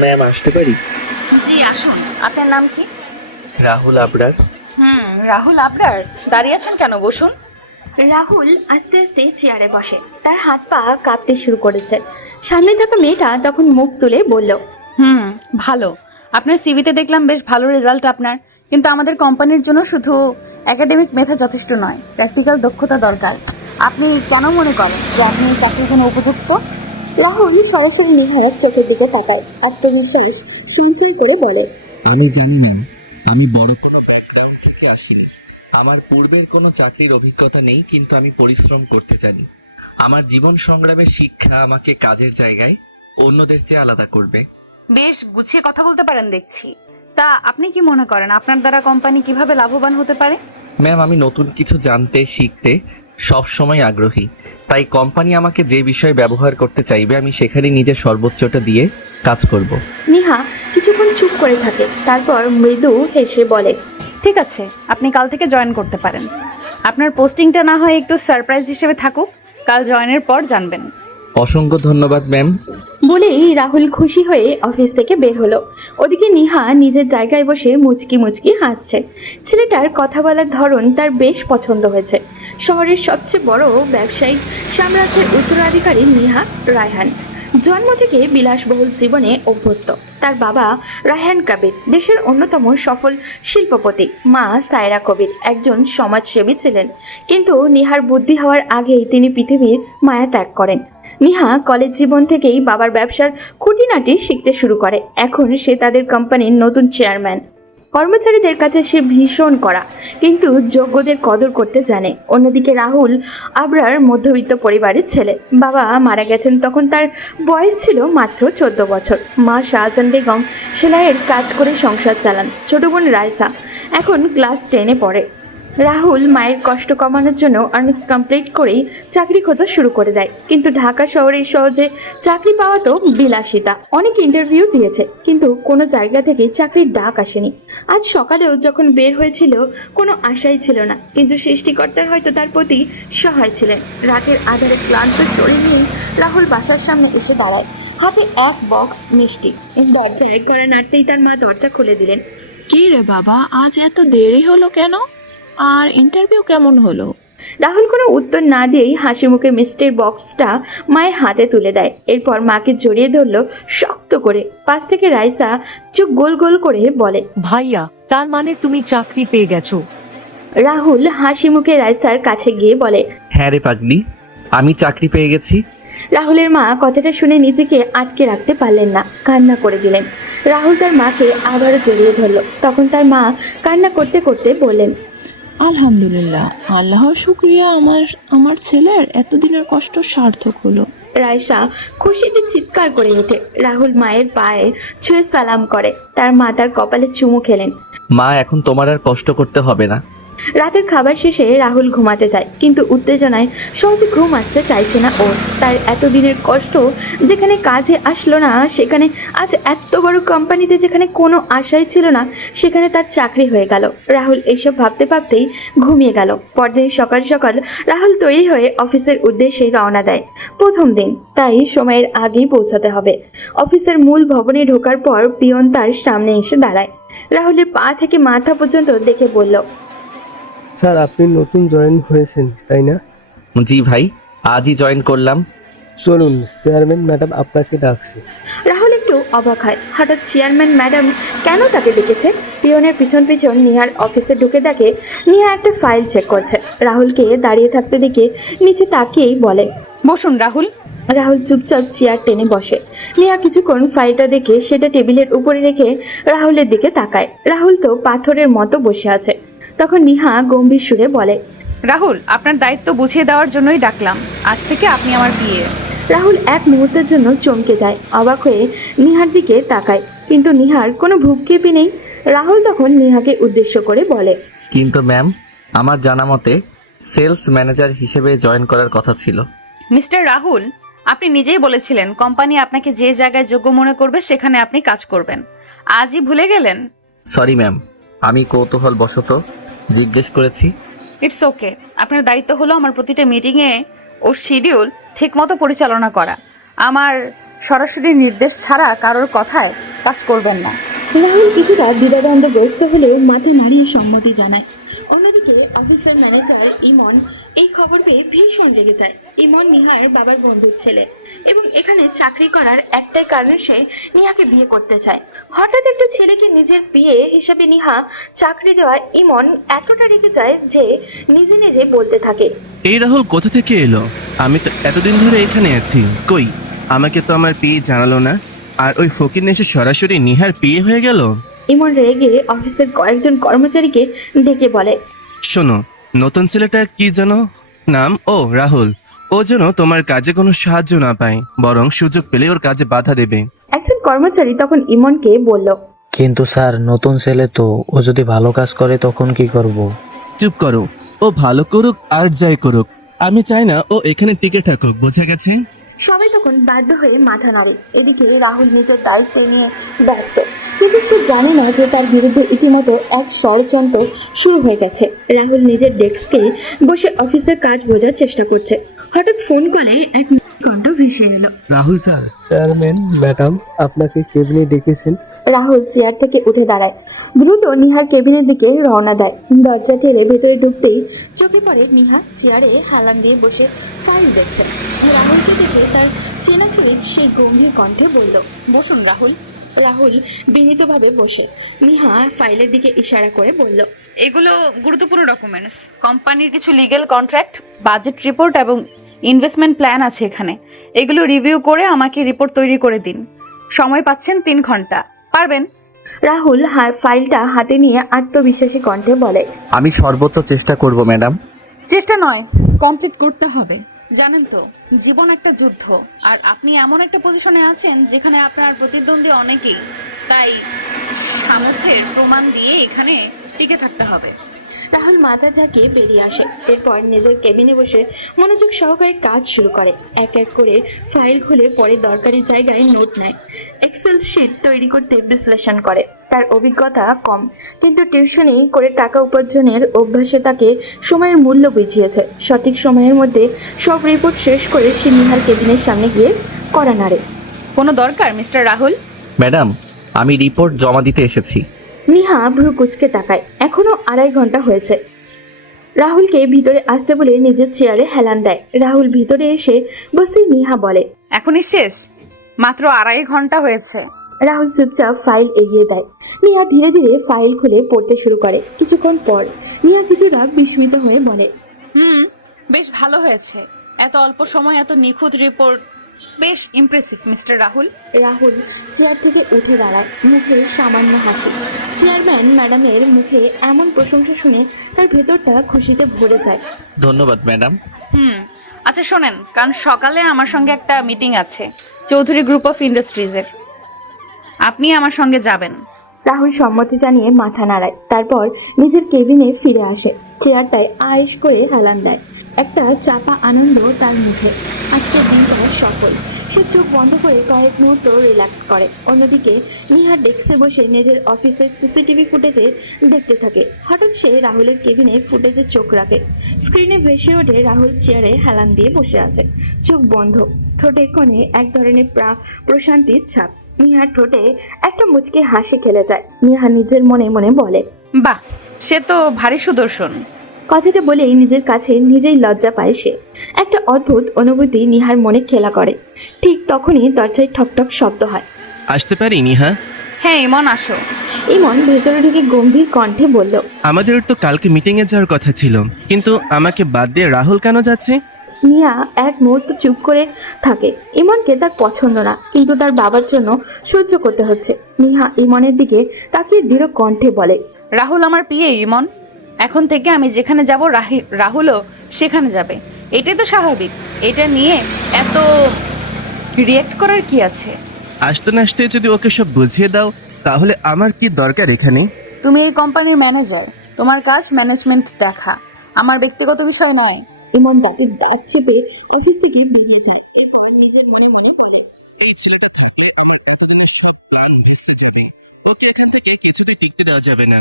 Ma'am, আসতে পারি? জি আসুন। আপনার নাম কি? রাহুল আবরার। রাহুল আবরার। দাঁড়িয়ে আছেন কেন, বসুন। রাহুল আস্তে আস্তে চেয়ারে বসে, তার হাত পা কাঁপতে শুরু করেছে। সামনে থাকা মেয়েটা তখন মুখ তুলে বলল, ভালো। আপনার সিভিতে দেখলাম বেশ ভালো রেজাল্ট আপনার, কিন্তু আমাদের কোম্পানির জন্য শুধু একাডেমিক মেধা যথেষ্ট নয়, প্র্যাকটিক্যাল দক্ষতা দরকার। আপনি কেন মনে করেন যে আপনি এই চাকরির জন্য উপযুক্ত? রাহুল সরাসরি নিহার চোখের দিকে তাকায়, আত্মবিশ্বাস সঞ্চয় করে বলে, আমি জানি ম্যাম, আমি বড় কোনো ব্যাকগ্রাউন্ড থেকে আসিনি। আমার পূর্বের কোনো চাকরির অভিজ্ঞতা নেই, কিন্তু আমি পরিশ্রম করতে জানি। আমার জীবন সংগ্রামের শিক্ষা আমাকে কাজের জায়গায় অন্যদের চেয়ে আলাদা করবে। বেশ গুছিয়ে কথা বলতে পারেন দেখছি। তা আপনি কি মনে করেন আপনার দ্বারা কোম্পানি কিভাবে লাভবান হতে পারে? ম্যাম, আমি নতুন কিছু জানতে শিখতে সব সময় আগ্রহী। তাই কোম্পানি আমাকে যে বিষয়ে ব্যবহার করতে চাইবে আমি সেখানে নিজের সর্বোচ্চটা দিয়ে কাজ করব। নিহা কিছুক্ষণ চুপ করে থাকে, তারপর মৃদু হেসে বলে, ঠিক আছে, আপনি কাল থেকে জয়েন করতে পারেন। আপনার পোস্টিংটা না হয় একটু সারপ্রাইজ হিসেবে থাকুক, কাল জয়েনের পর জানবেন। অসংখ্য ধন্যবাদ ম্যাম। বলেই রাহুল খুশি হয়ে অফিস থেকে বের হলো। ওদিকে নিহা নিজের জায়গায় বসে মুচকি মুচকি হাসছে। ছেলেটার কথা বলার ধরন তার বেশ পছন্দ হয়েছে। শহরের সবচেয়ে বড় ব্যবসায়িক সাম্রাজ্যের উত্তরাধিকারী নিহা রায়হান জন্ম থেকে বিলাসবহুল জীবনে অভ্যস্ত। তার বাবা রায়হান কবির দেশের অন্যতম সফল শিল্পপতি, মা সায়রা কবির একজন সমাজসেবী ছিলেন। কিন্তু নিহার বুদ্ধি হওয়ার আগেই তিনি পৃথিবীর মায়া ত্যাগ করেন। নিহা কলেজ জীবন থেকেই বাবার ব্যবসার খুঁটিনাটি শিখতে শুরু করে। এখন সে তাদের কোম্পানির নতুন চেয়ারম্যান। কর্মচারীদের কাছে সে ভীষণ কড়া, কিন্তু যোগ্যদের কদর করতে জানে। অন্যদিকে রাহুল আবরার মধ্যবিত্ত পরিবারের ছেলে। বাবা মারা গেছেন তখন তার বয়স ছিল মাত্র 14 বছর। মা শাহজাহান বেগম সেলাইয়ের কাজ করে সংসার চালান। ছোট বোন রাইসা এখন ক্লাস 10-এ পড়ে। রাহুল মায়ের কষ্ট কমানোর জন্য অনার্স কমপ্লিট করেই চাকরি খোঁজা শুরু করে দেয়। কিন্তু ঢাকা শহরে সহজে চাকরি পাওয়া তো বিলাসিতা। অনেক ইন্টারভিউ দিয়েছে, কিন্তু কোনো জায়গা থেকে চাকরির ডাক আসেনি। আজ সকালেও যখন বের হয়েছিল কোনো আশাই ছিল না, কিন্তু সৃষ্টিকর্তার হয়তো তার প্রতি সহায় ছিলেন। রাতের আধারে ক্লান্ত শরীর নিয়ে রাহুল বাসার সামনে এসে দাঁড়ায়, হাতে এক বক্স মিষ্টি। দরজায় কড়া নাড়তেই তার মা দরজা খুলে দিলেন। কি রে বাবা, আজ এত দেরি হলো কেন? আর ইন্টারভিউ কেমন হলো? রাহুল কোনো উত্তর না দিয়েই হাসি মুখে মিষ্টির বক্সটা মায়ের হাতে তুলে দেয়। এরপর মাকে জড়িয়ে ধরলো শক্ত করে। পাশ থেকে রাইসা চোখ গোল গোল করে বলে, ভাইয়া, তার মানে তুমি চাকরি পেয়ে গেছো? রাহুল হাসি মুখে রাইসার কাছে গিয়ে বলে, হ্যাঁ রে পাগলি, আমি চাকরি পেয়ে গেছি। রাহুলের মা কথাটা শুনে নিজেকে আটকে রাখতে পারলেন না, কান্না করে দিলেন। রাহুল তার মাকে আবারও জড়িয়ে ধরলো। তখন তার মা কান্না করতে করতে বললেন, আলহামদুলিল্লাহ, আল্লাহর শুকরিয়া, আমার ছেলের এতদিনের কষ্ট সার্থক হলো। রাইসা খুশিতে চিৎকার করে ওঠে। রাহুল মায়ের পায়ে ছুঁয়ে সালাম করে। তার মা তার কপালে চুমু খেলেন। মা, এখন তোমার আর কষ্ট করতে হবে না। রাতের খাবার শেষে রাহুল ঘুমাতে যায়, কিন্তু উত্তেজনায় সহজে ঘুম আসতে চাইছে না ওর। তার এতদিনের কষ্ট যেখানে কাজে আসলো না, সেখানে আজ এত বড় কোম্পানিতে যেখানে কোনো আশাই ছিল না, সেখানে তার চাকরি হয়ে গেল। রাহুল এসব ভাবতে ভাবতেই ঘুমিয়ে গেল। পরদিন সকাল সকাল রাহুল তৈরি হয়ে অফিসের উদ্দেশ্যে রওনা দেয়। প্রথম দিন, তাই সময়ের আগেই পৌঁছাতে হবে। অফিসের মূল ভবনে ঢোকার পর পিয়ন তার সামনে এসে দাঁড়ায়। রাহুলের পা থেকে মাথা পর্যন্ত দেখে বলল, স্যার, আপনি নতুন জয়েন হয়েছেন তাই না? জি ভাই, আজই জয়েন করলাম। চলুন, চেয়ারম্যান ম্যাডাম আপনাকে ডাকছে। রাহুল একটু অবাক হয়, হঠাৎ চেয়ারম্যান ম্যাডাম কেন তাকে ডেকেছে। পিয়নের পিছন পিছন নিহার অফিসে ঢুকে দেখে নিহা একটা ফাইল চেক করছে। রাহুলকে দাঁড়িয়ে থাকতে দেখে নিচে তাকিয়েই বলে, বসুন রাহুল। রাহুল চুপচাপ চেয়ার টেনে বসে। নিহা কিছুক্ষণ ফাইলটা দেখে সেটা টেবিলের উপরে রেখে রাহুলের দিকে তাকায়। রাহুল তো পাথরের মতো বসে আছে। তখন নিহা গম্ভীর সুরে বলে, রাহুল, আপনার দায়িত্ব বুঝিয়ে দেওয়ার জন্যই ডাকলাম। আজ থেকে আপনি আমার পিএ। রাহুল এক মুহূর্তের জন্য চমকে যায়, অবাক হয়ে নিহার দিকে তাকায়, কিন্তু নিহার কোনো ভ্রুক্ষেপই নেই। রাহুল তখন নিহাকে উদ্দেশ্য করে বলে, কিন্তু ম্যাম, আমার জানা মতে সেলস ম্যানেজার হিসেবে জয়েন করার কথা ছিল। মিস্টার রাহুল, আপনি নিজেই বলেছিলেন কোম্পানি আপনাকে যে জায়গায় যোগ্য মনে করবে সেখানে আপনি কাজ করবেন। আজই ভুলে গেলেন? সরি ম্যাম, আমি কৌতূহল বশত জিজ্ঞেস করেছি। It's okay. আপনার দায়িত্ব হলো আমার প্রতিটা মিটিংয়ে ওর শিডিউল ঠিকমতো পরিচালনা করা। আমার সরাসরি নির্দেশ ছাড়া কারোর কথায় কাজ করবেন না। রাহুল কিছুটা দ্বিধাদ্বন্দ্বগ্রস্ত হলেও মাথা নাড়িয়ে সম্মতি জানায়। অন্যদিকে অফিসের ম্যানেজার ইমন এই খবর পেয়ে ভীষণ রেগে যায়। ইমন নিহার বাবার বন্ধুর ছেলে এবং এখানে চাকরি করার একটাই কারণে সে নিহাকে বিয়ে করতে চায়। হঠাৎ একটা ছেলেকে নিজের বিয়ে হিসাবে নিহা চাকরি দেওয়ায় ইমন এতটা রেগে যায় যে নিজে নিজে বলতে থাকে, এই রাহুল কোথা থেকে এলো? আমি তো এতদিন ধরে এখানে আছি, কই আমাকে তো আমার বিয়ে জানালো না, আর ওই ফকির এসে সরাসরি নিহার বিয়ে হয়ে গেল। ইমন রেগে অফিসের কয়েকজন কর্মচারীকে ডেকে বলে, শোনো, নতুন ছেলেটা কি যেন নাম, ও রাহুল, ও যেন তোমার কাজে কোনো সাহায্য না পায়, বরং সুযোগ পেলে ওর কাজে বাধা দেবে। একজন কর্মচারী তখন ইমনকে বলল, কিন্তু স্যার নতুন ছেলে তো, ও যদি ভালো কাজ করে তখন কি করব? চুপ করো, ও ভালো করুক আর যাই করুক, আমি চাই না ও এখানে টিকে থাকুক, বোঝা গেছে? সবাই তখন বাধ্য হয়ে মাথা নাড়ে। এদিকে রাহুল নিজের দায়িত্ব নিয়ে ব্যস্ত, কিন্তু সে জানে না যে তার বিরুদ্ধে ইতিমধ্যে এক ষড়যন্ত্র শুরু হয়ে গেছে। রাহুল নিজের ডেস্কে বসে অফিসের কাজ বোঝার চেষ্টা করছে। হঠাৎ ফোন কলে এক কণ্ঠ ভেসে এলো। রাহুল স্যার। চেয়ারম্যান ম্যাডাম আপনাকে কেবিনে ডেকেছেন। রাহুল চেয়ার থেকে উঠে দাঁড়ায়, দ্রুত নিহার কেবিনের দিকে রওনা দেয়। দরজা ঠেলে ভেতরে ঢুকতেই চোখে পড়ে নিহা চেয়ারে হেলান দিয়ে বসে ফাইল দেখছে। রাহুলকে দেখে তার চেনা ছবি সেই গম্ভীর কণ্ঠে বলল, বসুন রাহুল। রাহুল বিনীতভাবে বসে নিহা ফাইলের দিকে ইশারা করে বলল, এগুলো গুরুত্বপূর্ণ ডকুমেন্টস, কোম্পানির কিছু লিগ্যাল কন্ট্রাক্ট, বাজেট রিপোর্ট এবং ইনভেস্টমেন্ট প্ল্যান আছে এখানে। এগুলো রিভিউ করে আমাকে রিপোর্ট তৈরি করে দিন। সময় পাচ্ছেন 3 ঘন্টা, পারবেন? রাহুল ফাইলটা হাতে নিয়ে আত্মবিশ্বাসী কণ্ঠে বলে, আমি সর্বোচ্চ চেষ্টা করব ম্যাডাম। চেষ্টা নয়, কমপ্লিট করতে হবে। জানেন তো, জীবন একটা যুদ্ধ, আর আপনি এমন একটা পজিশনে আছেন যেখানে আপনার প্রতিদ্বন্দ্বী অনেকেই। তাই সামর্থ্যের প্রমাণ দিয়ে এখানে টিকে থাকতে হবে। রাহুল মাথা ঝাঁকিয়ে বেরিয়ে আসে। এরপর নিজের কেবিনে বসে মনোযোগ সহকারে কাজ শুরু করে। এক এক করে ফাইল খুলে পরে দরকারি জায়গায় নোট নেয়, এক্সেল শিট তৈরি করতে বিশ্লেষণ করে। তার অভিজ্ঞতা কম, কিন্তু টিউশনি করে টাকা উপার্জনের অভ্যাসে তাকে সময়ের মূল্য বুঝিয়েছে। সঠিক সময়ের মধ্যে সব রিপোর্ট শেষ করে সে নিহার কেবিনের সামনে গিয়ে কড়া নাড়ে। কোনো দরকার মিস্টার রাহুল? ম্যাডাম, আমি রিপোর্ট জমা দিতে এসেছি। নিহা ভ্রু কুঁচকে তাকায়। এখনো 2.5 ঘন্টা হয়েছে। রাহুলকে ভিতরে আসতে বলে নিজের চেয়ারে হেলান দেয়। রাহুল ভিতরে এসে বসতেই নিহা বলে, এখনই শেষ? মাত্র 2.5 ঘন্টা হয়েছে। রাহুল চুপচাপ ফাইল এগিয়ে দেয়। নিহা ধীরে ধীরে ফাইল খুলে পড়তে শুরু করে। কিছুক্ষণ পর নিহা কিছুটা বিস্মিত হয়ে বলে, বেশ ভালো হয়েছে। এত অল্প সময় এত নিখুঁত রিপোর্ট, বেশ impressive mister Rahul. Rahul chair থেকে উঠে দাঁড়ায়, মুখে সামান্য হাসি। চেয়ারম্যান ম্যাডামের মুখে এমন প্রশংসা শুনে তার ভেতরটা খুশিতে ভরে যায়। ধন্যবাদ ম্যাডাম। আচ্ছা শোনেন, কারণ সকালে আমার সঙ্গে একটা মিটিং আছে চৌধুরী গ্রুপ অফ ইন্ডাস্ট্রিজের, আপনি আমার সঙ্গে যাবেন। রাহুল সম্মতি জানিয়ে মাথা নাড়ায়। তারপর নিজের কেবিনে ফিরে আসে, চেয়ারটায় আয়েশ করে হেলান দেয়। একটা চাপা আনন্দ তার মুখে। আজকের দিনটা সফল। সে চোখ বন্ধ করে কয়েক মুহূর্ত রিল্যাক্স করে। অন্যদিকে নিহা ডেস্কে বসে নিজের অফিসের সিসিটিভি ফুটেজে দেখতে থাকে। হঠাৎ সে রাহুলের কেবিনে ফুটেজে চোখ রাখে। স্ক্রিনে ভেসে ওঠে রাহুল চেয়ারে হেলান দিয়ে বসে আছে, চোখ বন্ধ, ঠোঁটে কোণে এক ধরনের প্রশান্তির ছাপ। নিহার ঠোঁটে একটা মুচকি হাসি খেলে যায়। নিহা নিজের মনে মনে বলে, বাহ, সে তো ভারী সুদর্শন। কথাটা বলেই নিজের কাছে নিজেই লজ্জা পায় সে। একটা অদ্ভুত অনুভূতি নিহার মনে খেলা করে। ঠিক তখনই দরজায় ঠকঠক শব্দ হয়। আসতে পারি নিহা? হ্যাঁ ইমন, আসো। ইমন ভেতরে ঢুকে গম্ভীর কণ্ঠে বলল, আমাদের তো কালকে মিটিং এ যাওয়ার কথা ছিল, কিন্তু আমাকে বাদ দিয়ে রাহুল কেন যাচ্ছে? নিহা এক মুহূর্ত চুপ করে থাকে। ইমনকে তার পছন্দ না, কিন্তু তার বাবার জন্য সহ্য করতে হচ্ছে। নিহা ইমনের দিকে তাকিয়ে দৃঢ় কণ্ঠে বলে, রাহুল আমার পিয়ে ইমন। এখন থেকে আমি যেখানে যাব রাহুলও সেখানে যাবে। এটাই তো স্বাভাবিক। এটা নিয়ে এত রিয়েক্ট করার কি আছে? আসতে না আসতে যদি ওকে সব বুঝিয়ে দাও, তাহলে আমার কি দরকার এখানে? তুমি এই কোম্পানির ম্যানেজার, তোমার কাজ ম্যানেজমেন্ট দেখা, আমার ব্যক্তিগত বিষয় নয়। ইমন দাঁতের দাঁত চেপে অফিস থেকে বেরিয়ে যায়। এরপর নিজের মনে মনে বলে, এই ছেলেটা থাকলে আমার এতদিনের সব প্ল্যান ভেস্তে যাবে। ওকে এখান থেকে কিছুতে টিকতে দেওয়া যাবে না।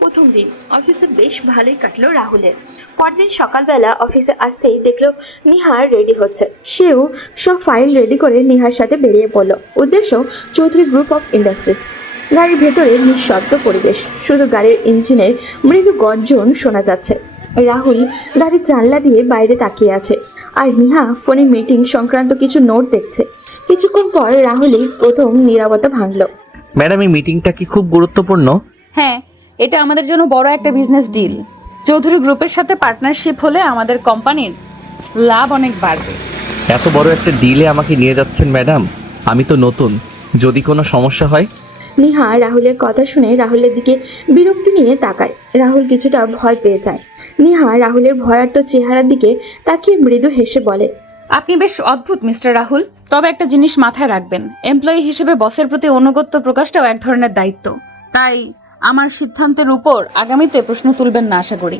প্রথম দিন অফিসে বেশ ভালোই কাটলো রাহুলের। পরদিন সকালবেলা অফিসে আসতেই দেখলো নিহার রেডি হচ্ছে। সেও সব ফাইল রেডি করে নিহার সাথে বেরিয়ে পড়লো। উদ্দেশ্য চৌধুরী গ্রুপ অফ ইন্ডাস্ট্রিজ। গাড়ির ভেতরে নিঃশব্দ পরিবেশ, শুধু গাড়ির ইঞ্জিনের মৃদু গর্জন শোনা যাচ্ছে। রাহুল গাড়ির জানলা দিয়ে বাইরে তাকিয়ে আছে, আর নিহা ফোনে মিটিং সংক্রান্ত কিছু নোট দেখছে। কিছুক্ষণ পর রাহুলই প্রথম নীরবতা ভাঙল। ম্যাডাম, এই মিটিংটা কি খুব গুরুত্বপূর্ণ? হ্যাঁ, এটা আমাদের জন্য বড় একটা বিজনেস ডিল। চৌধুরী গ্রুপের সাথে পার্টনারশিপ হলে আমাদের কোম্পানির লাভ অনেক বাড়বে। এত বড় একটা ডিলে আমাকে নিয়ে যাচ্ছেন ম্যাডাম? আমি তো নতুন, যদি কোনো সমস্যা হয়। নিহা রাহুলের কথা শুনে রাহুলের দিকে বিরক্তি নিয়ে তাকায়। রাহুল কিছুটা ভয় পেয়ে যায়। নিহা রাহুলের ভয়ার্ত চেহারার দিকে তাকিয়ে মৃদু হেসে বলে, আপনি বেশ অদ্ভুত মিস্টার রাহুল। তবে একটা জিনিস মাথায় রাখবেন, এমপ্লয়ি হিসেবে বসের প্রতি অনুগত্য প্রকাশটাও এক ধরনের দায়িত্ব। তাই আমার সিদ্ধান্তের উপর আগামীতে প্রশ্ন তুলবেন না আশা করি।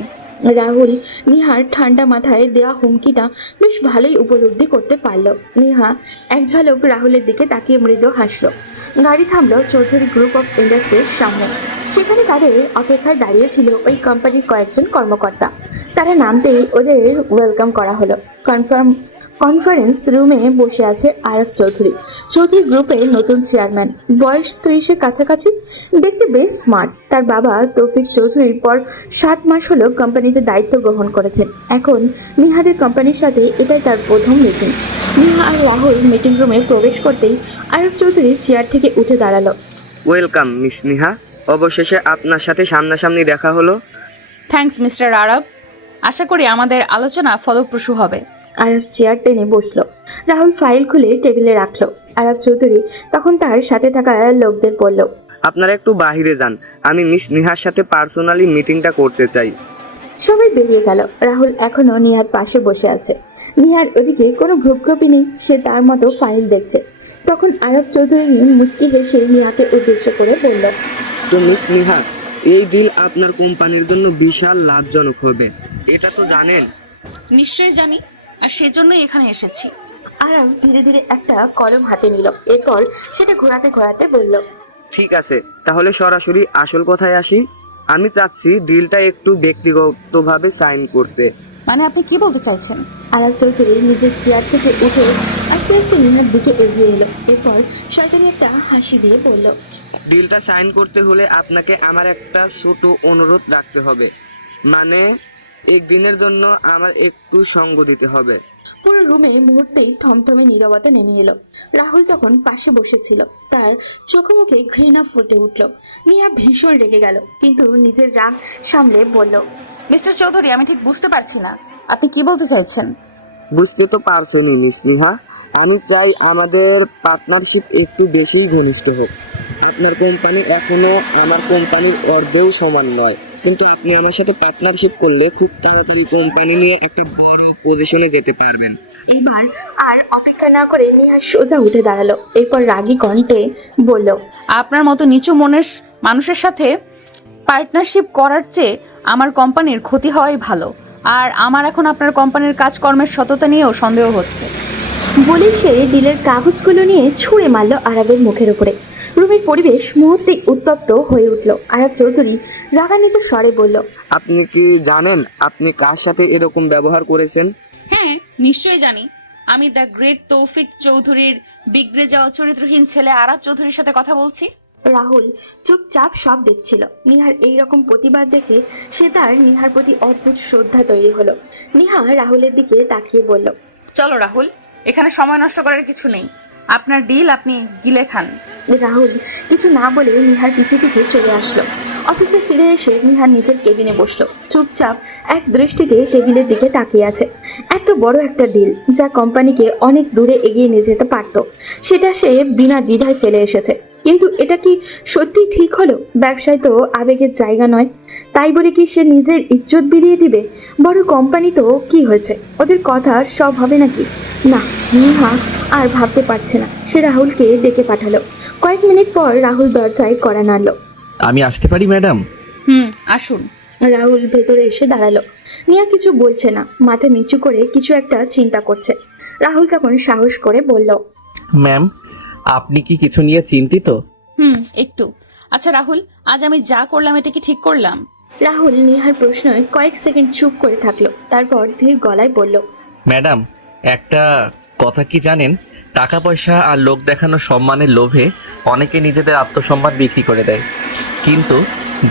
রাহুল নিহার ঠান্ডা মাথায় দেওয়া হুমকিটা বেশ ভালোই উপলব্ধি করতে পারল। নিহা এক ঝলক রাহুলের দিকে তাকিয়ে মৃদু হাসলো। গাড়ি থামলো চৌধুরী গ্রুপ অফ ইন্ডাস্ট্রির সামনে। সেখানে তাদের অপেক্ষায় দাঁড়িয়েছিল ওই কোম্পানির কয়েকজন কর্মকর্তা। তারা নামতেই ওদের ওয়েলকাম করা হলো। কনফারেন্স রুমে বসে আছে আরফ চৌধুরী, চৌধুরী গ্রুপের নতুন চেয়ারম্যান। বয়স 30-এর কাছাকাছি, দেখতে বেশ স্মার্ট। তার বাবা তৌফিক চৌধুরীর পর 7 মাস হলো কোম্পানিতে দায়িত্ব গ্রহণ করেছেন। এখন নিহাদের কোম্পানির সাথে এটাই তার প্রথম মিটিং। নিহা আর রাহুল মিটিং রুমে প্রবেশ করতেই আরফ চৌধুরী চেয়ার থেকে উঠে দাঁড়ালো। ওয়েলকাম মিস নিহা, অবশেষে আপনার সাথে সামনাসামনি দেখা হলো। থ্যাঙ্কস মিস্টার আরব। আশা করি আমাদের আলোচনা ফলপ্রসূ হবে। আরব চেয়ার টেনে বসলো। রাহুল ফাইল খুলে টেবিলে রাখলো। আরব চৌধুরী তখন তার সাথে থাকা লোকদের বলল, আপনারা একটু বাহিরে যান, আমি মিস নিহার সাথে পার্সোনালি মিটিংটা করতে চাই। সবাই বেরিয়ে গেল। রাহুল এখনো নিহার পাশে বসে আছে। নিহার ওদিকে কোনো ভ্রুক্ষেপই নেই, সে তার মতো ফাইল দেখছে। তখন আরব চৌধুরী মুচকি হেসে নিহাকে উদ্দেশ্য করে বলল, তো মিস নিহা, এই ডিল আপনার কোম্পানির জন্য বিশাল লাভজনক হবে, এটা তো জানেন। নিশ্চয়ই জানি, আর সেজন্যই এখানে এসেছি। আরব ধীরে ধীরে একটা কলম হাতে নিল। এরপর সেটা ঘোরাতে ঘোরাতে বলল, ঠিক আছে, তাহলে সরাসরি আসল কথায় আসি। আমি চাচ্ছি ডিলটা একটু ব্যক্তিগতভাবে সাইন করতে। মানে আপনি কি বলতে চাইছেন? আরব চৌধুরী নিজের চেয়ার থেকে উঠে আস্তে আস্তে নিহার দিকে এগিয়ে এলো। এরপর শয়তানি একটা হাসি দিয়ে বলল, ডিলটা সাইন করতে হলে আপনাকে আমার একটা ছোট অনুরোধ রাখতে হবে। মানে একদিনের জন্য আমার একটু সঙ্গ দিতে হবে। পুরো রুমে মুহূর্তেই থমথমে নীরবতা নেমে এলো। রাহুল তখন পাশে বসেছিল। তার চোখে মুখে ঘৃণা ফুটে উঠল। নিহা ভীষণ রেগে গেল, কিন্তু নিজের রাগ সামলে বলল, মিস্টার চৌধুরী, আমি ঠিক বুঝতে পারছি না আপনি কি বলতে চাইছেন। বুঝতে তো পারছেনই মিস নিহা, আমি চাই আমাদের পার্টনারশিপ একটু বেশি ঘনিষ্ঠ হোক। আপনার কোম্পানি এখনো আমার কোম্পানির অর্ধেও সমান নয়, কিন্তু আপনি আমার সাথে পার্টনারশিপ করলে খুব তাড়াতাড়ি কোম্পানি নিয়ে একটা বড় পজিশনে যেতে পারবেন। এইবার আর অপেক্ষা না করে নিহা সোজা উঠে দাঁড়ালো। এরপর রাগী কণ্ঠে বলল, আপনার মতো নিচু মনের মানুষের সাথে পার্টনারশিপ করার চেয়ে আমার কোম্পানির ক্ষতি হওয়াই ভালো। আর আমার এখন আপনার কোম্পানির কাজকর্মের সততা নিয়েও সন্দেহ হচ্ছে। বলেই সে ডিলের কাগজগুলো নিয়ে ছুঁড়ে মারল আরবের মুখের উপরে। রুমের পরিবেশ মুহূর্তেই উত্তপ্ত হয়ে উঠল। আরব চৌধুরী রাগান্বিত স্বরে বলল, আপনি কি জানেন আপনি কার সাথে এরকম ব্যবহার করেছেন? হ্যাঁ, নিশ্চয়ই জানি। আমি দ্য গ্রেট তৌফিক চৌধুরীর বিগড়ে যাওয়া চরিত্রহীন ছেলে আরব চৌধুরীর সাথে কথা বলছি। রাহুল চুপচাপ সব দেখছিল। নিহার এইরকম প্রতিবাদ দেখে নিহার প্রতি অদ্ভুত শ্রদ্ধা তৈরি হলো। নিহা রাহুলের দিকে তাকিয়ে বলল, চলো রাহুল, এখানে সময় নষ্ট করার কিছু নেই। আপনার ডিল আপনি গিলে খান। রাহুল কিছু না বলে নিহার পিছু পিছু চলে আসলো। অফিসে ফিরে এসে নিহার নিজের কেবিনে বসলো। চুপচাপ এক দৃষ্টিতে টেবিলের দিকে তাকিয়ে আছে। এত বড় একটা ডিল যা কোম্পানিকে অনেক দূরে এগিয়ে নিয়ে যেতে পারত, সেটা সে বিনা দ্বিধায় ফেলে এসেছে। কিন্তু এটা কি সত্যি ঠিক হলো? ব্যবসায় তো আবেগের জায়গা নয়। তাই বলে কি সে নিজের ইজ্জত বিলিয়ে দিবে? বড় কোম্পানি তো, কি হয়েছে, ওদের কথা সব হবে নাকি? না, নিহা আর ভাবতে পারছে না। সে রাহুলকে ডেকে পাঠালো। কয়েক মিনিট পর রাহুল দরজায় কড়া নাড়ল। আমি আসতে পারি ম্যাডাম? আসুন। রাহুল ভেতরে এসে দাঁড়ালো। নিয়া কিছু বলছে না, মাথা নিচু করে কিছু একটা চিন্তা করছে। রাহুল তখন সাহস করে বলল, ম্যাম, আপনি কি কিছু নিয়ে চিন্তিত? একটু। আচ্ছা রাহুল, আজ আমি যা করলাম এটা কি ঠিক করলাম? রাহুল নিহার প্রশ্নে কয়েক সেকেন্ড চুপ করে থাকলো, তারপর ধীর গলায় বলল, ম্যাডাম, একটা কথা কি জানেন? টাকা পয়সা আর লোক দেখানো সম্মানের লোভে অনেকে নিজেদের আত্মসম্মান বিক্রি করে দেয়, কিন্তু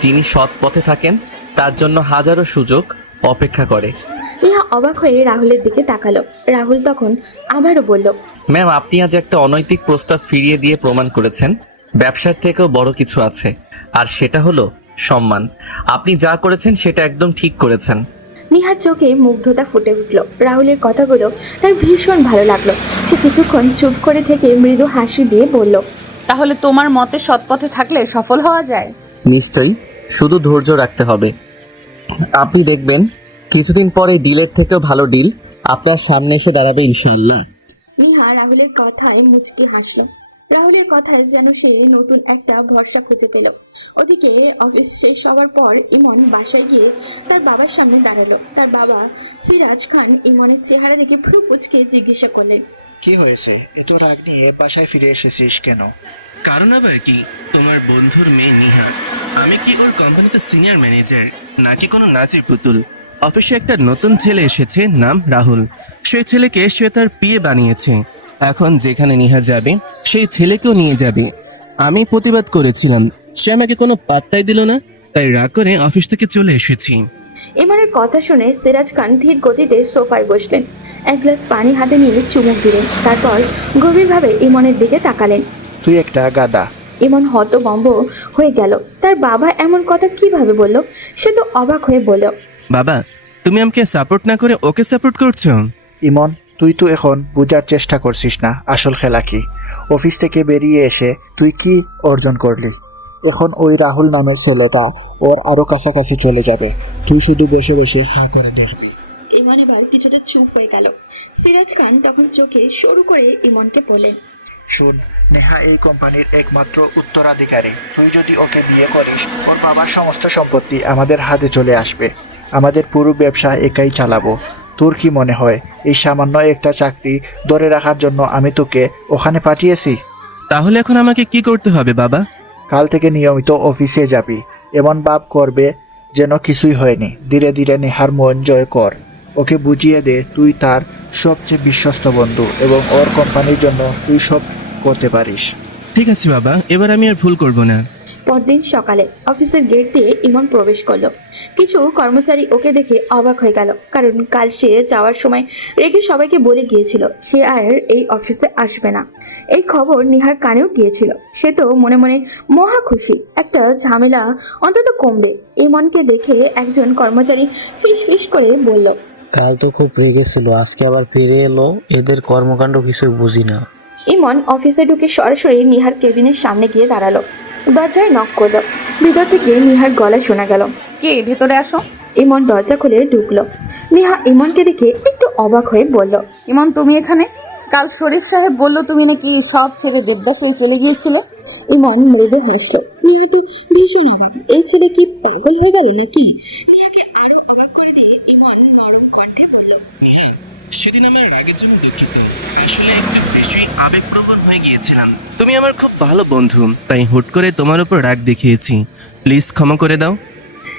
যিনি সৎ পথে থাকেন তার জন্য হাজারো সুযোগ অপেক্ষা করে। নিহা অবাক হয়ে রাহুলের দিকে তাকালো। রাহুল তখন আবারও বলল, ম্যাম, আপনি আজ একটা অনৈতিক প্রস্তাব ফিরিয়ে দিয়ে প্রমাণ করেছেন ব্যবসার থেকেও বড় কিছু আছে, আর সেটা হলো সম্মান। আপনি যা করেছেন সেটা একদম ঠিক করেছেন। নিহার চোখে মুগ্ধতা ফুটে উঠল। রাহুলের কথাগুলো তার ভীষণ ভালো লাগলো। সে কিছুক্ষণ চুপ করে থেকে মৃদু হাসি দিয়ে বলল, তাহলে তোমার মতে সৎ পথে থাকলে সফল হওয়া যায়? নিশ্চয়ই, শুধু ধৈর্য রাখতে হবে। আপনি দেখবেন কিছুদিন পরে ডিলের থেকেও ভালো ডিল আপনার সামনে এসে দাঁড়াবে ইনশাআল্লাহ। নিহা রাহুলের কথায় মুচকি হাসল। রাহুলের কথায় যেন সে নতুন একটা ভরসা খুঁজে পেল। ওদিকে অফিস শেষ হওয়ার পর ইমন বাসায় গিয়ে তার বাবার সামনে দাঁড়ালো। তার বাবা সিরাজ খান ইমনের চেহারা দেখে ভ্রু কুঁচকে জিজ্ঞাসা করলেন, কি হয়েছে? এত রাগ নিয়ে বাসায় ফিরে এসেছিস কেন? কারণ আবার কি, তোমার বন্ধুর মেয়ে নিহা। আমি কি ওর কোম্পানিতে সিনিয়র ম্যানেজার, নাকি কোনো নাচের পুতুল? অফিসে একটা নতুন ছেলে এসেছে, নাম রাহুল। সেই ছেলেকে সে তার পিএ বানিয়েছে। এখন যেখানে নিহা যাবে সেই ছেলেকেও নিয়ে যাবে। আমি প্রতিবাদ করেছিলাম, সে আমাকে কোনো পাত্তাই দিল না, তাই রাগ করে অফিস থেকে চলে এসেছি। ইমনের কথা শুনে সিরাজ খান ধীর গতিতে সোফায় বসলেন। এক গ্লাস পানি হাতে নিয়ে চুমুক দিলেন, তারপর গভীরভাবে ইমনের দিকে তাকালেন। তুই একটা গাদা। ইমন হতভম্ব হয়ে গেল। তার বাবা এমন কথা কিভাবে বলল? সে তো অবাক হয়ে বলল, বাবা, তুমি আমাকে সাপোর্ট না করে ওকে সাপোর্ট করছো? ইমন, তুই তো এখন বোঝার চেষ্টা করছিস না আসল খেলা কি। অফিস থেকে বেরিয়ে এসে তুই কি অর্জন করলি? এখন ওই রাহুল নামের ছেলেটা ওর আরো কাছাকাছি চলে যাবে। তুই শুধু বসে বসে হা করে দেখবি। ইমন এবার কিছুটা চুপ হয়ে গেল। সিরাজ খান তখন চোখে সরু করে ইমনকে বলেন, শুন, নেহা এই কোম্পানির একমাত্র উত্তরাধিকারী। তুই যদি ওকে বিয়ে করিস, ওর বাবার সমস্ত সম্পত্তি আমাদের হাতে চলে আসবে। আমাদের পুরো ব্যবসা একাই চালাবো। তোর কি মনে হয় এই সামান্য একটা চাকরি ধরে রাখার জন্য আমি তোকে ওখানে পাঠিয়েছি? তাহলে এখন আমাকে কি করতে হবে বাবা? কাল থেকে নিয়মিত অফিসে যাবি। এমন ভাব করবে যেন কিছুই হয়নি। ধীরে ধীরে নেহার মন জয় কর। ওকে বুঝিয়ে দে তুই তার সবচেয়ে বিশ্বস্ত বন্ধু এবং ওর কোম্পানির জন্য তুই সব করতে পারিস। ঠিক আছে বাবা, এবার আমি আর ভুল করব না। পরদিন সকালে অফিসের গেট দিয়ে ইমন প্রবেশ করলো। কিছু কর্মচারী ওকে দেখে অবাক হয়ে গেল, কারণ কাল সে যাওয়ার সময় রেগে সবাইকে বলে গিয়েছিল সে আর এই অফিসে আসবে না। এই খবর নিহার কানেও গিয়েছিল। সে তো মনে মনে মহা খুশি, একটা ঝামেলা অন্তত কমবে। ইমনকে দেখে একজন কর্মচারী ফিস ফিস করে বলল, কাল তো খুব রেগেছিল, আজকে আবার ফিরে এলো। এদের কর্মকাণ্ড কিছুই বুঝি না। ইমন অফিসে ঢুকে সরাসরি নিহার কেবিনের সামনে গিয়ে দাঁড়ালো। দরজায় নক করলো। ভিতর থেকে নিহার গলা শোনা গেল, কে? ভেতরে আসো। ইমন দরজা খুলে ঢুকলো। নিহা ইমনকে দেখে একটু অবাক হয়ে বলল, ইমন, তুমি এখানে? কাল শরীফ সাহেব বললো তুমি নাকি সব ছেড়ে দেবদাসে চলে গিয়েছিলে। ইমন মৃদু হাসলো। নিহা তো ভীষণ অবাক, এই ছেলে কি পাগল হয়ে গেল নাকি? নিহাকে আরো অবাক করে দিয়ে ইমন নরম কণ্ঠে বলল, সেদিন আমার রাগের জন্য দুঃখিত, আসলে একটু বেশি আবেগপ্রবণ হয়ে গিয়েছিলাম। তুমি আমার খুব ভালো বন্ধু, তাই হুট করে তোমার উপর রাগ দেখিয়েছি। প্লিজ ক্ষমা করে দাও।